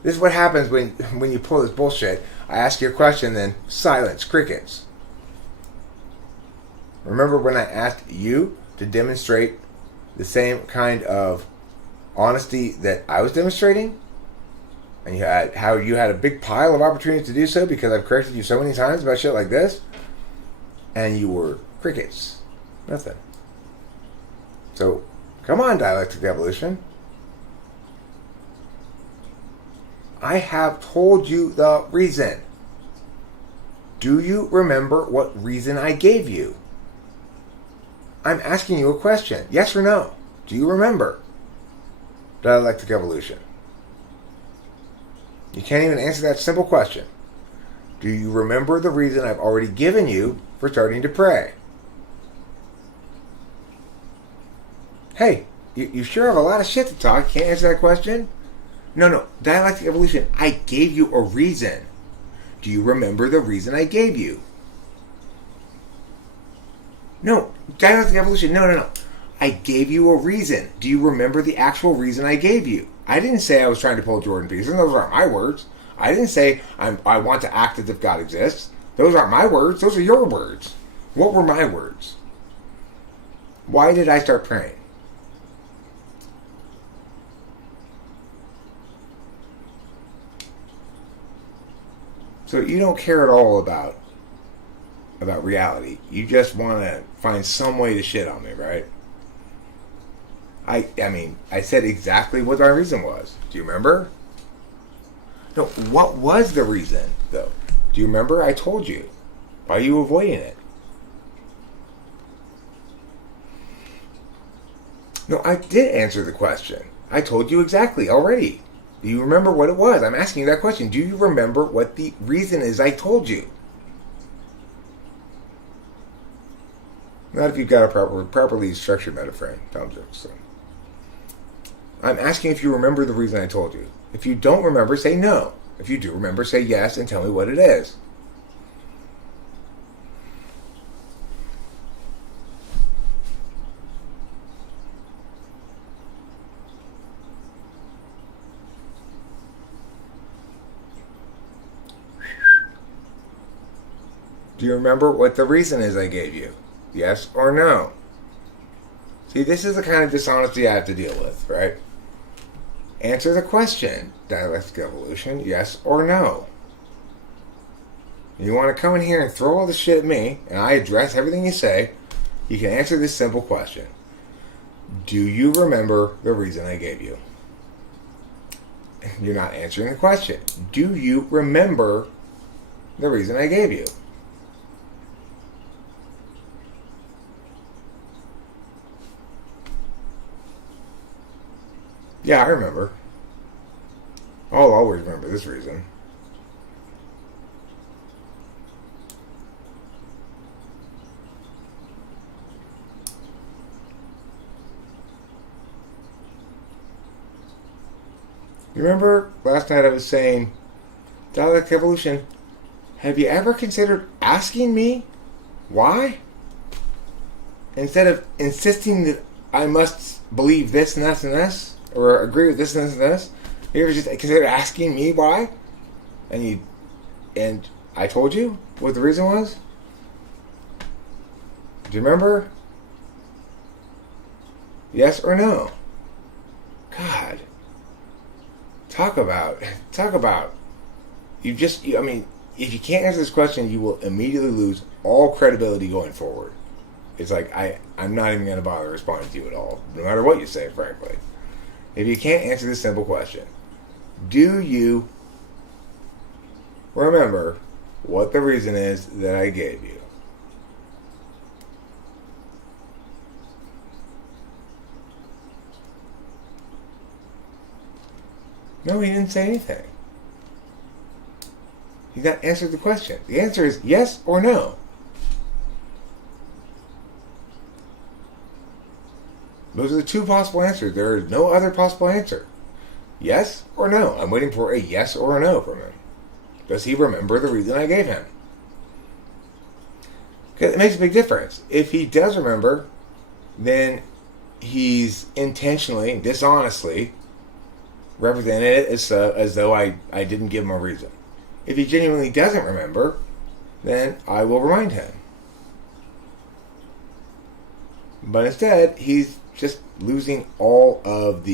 This is what happens when you pull this bullshit. I ask you a question, then silence, crickets. Remember when I asked you to demonstrate the same kind of honesty that I was demonstrating? And you had a big pile of opportunities to do so because I've corrected you so many times about shit like this? And you were crickets. Nothing. So, come on, dialectic evolution. I have told you the reason. Do you remember what reason I gave you? I'm asking you a question. Yes or no? Do you remember? Dialectic evolution. You can't even answer that simple question. Do you remember the reason I've already given you for starting to pray? Hey, you sure have a lot of shit to talk. Can't answer that question? No. Dialectic evolution. I gave you a reason. Do you remember the reason I gave you? No, dialectic evolution, no. I gave you a reason. Do you remember the actual reason I gave you? I didn't say I was trying to pull Jordan Peterson. Those aren't my words. I didn't say I want to act as if God exists. Those aren't my words. Those are your words. What were my words? Why did I start praying? So you don't care at all about reality. You just want to find some way to shit on me, right? I mean, I said exactly what my reason was. Do you remember? No, what was the reason, though? Do you remember? I told you. Why are you avoiding it? No, I did answer the question. I told you exactly already. Do you remember what it was? I'm asking you that question. Do you remember what the reason is I told you? Not if you've got a properly structured metaframe, Tom Jones. So. I'm asking if you remember the reason I told you. If you don't remember, say no. If you do remember, say yes and tell me what it is. Do you remember what the reason is I gave you? Yes or no? See, this is the kind of dishonesty I have to deal with, right? Answer the question, dialectic evolution, yes or no? You want to come in here and throw all the shit at me, and I address everything you say, you can answer this simple question. Do you remember the reason I gave you? You're not answering the question. Do you remember the reason I gave you? Yeah, I remember. I'll always remember this reason. You remember last night I was saying, dialectic evolution, have you ever considered asking me why? Instead of insisting that I must believe this and this and this, or agree with this and this and this, you ever just consider asking me why? And I told you what the reason was? Do you remember? Yes or no? God. Talk about. I mean, if you can't answer this question, you will immediately lose all credibility going forward. It's like, I'm not even going to bother responding to you at all, no matter what you say, frankly. If you can't answer this simple question, do you remember what the reason is that I gave you? No, he didn't say anything. He not answered the question. The answer is yes or no. Those are the two possible answers. There is no other possible answer. Yes or no. I'm waiting for a yes or a no from him. Does he remember the reason I gave him? Because it makes a big difference. If he does remember, then he's intentionally, dishonestly represented it as though I didn't give him a reason. If he genuinely doesn't remember, then I will remind him. But instead, he's just losing all of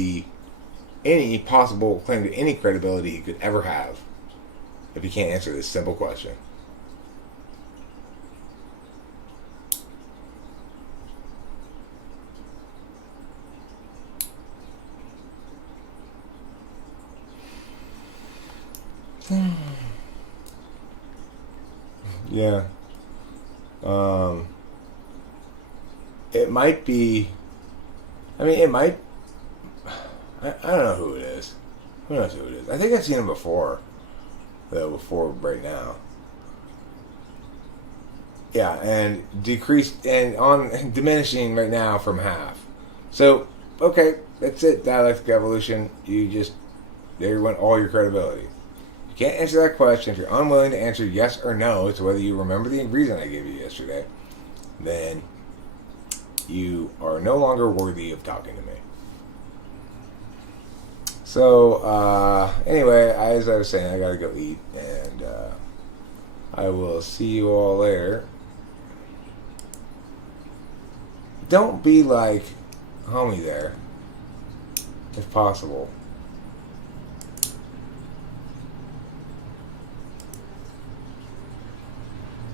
any possible claim to any credibility he could ever have if he can't answer this simple question. Yeah. It might be. I mean, it might. I don't know who it is. Who knows who it is? I think I've seen him before. Though, before right now. Yeah, and decreased and on diminishing right now from half. So, okay, that's it. Dialectic evolution. There went all your credibility. You can't answer that question if you're unwilling to answer yes or no to whether you remember the reason I gave you yesterday. Then you are no longer worthy of talking to me. So, anyway, as I was saying, I gotta go eat, and I will see you all later. Don't be like homie there, if possible.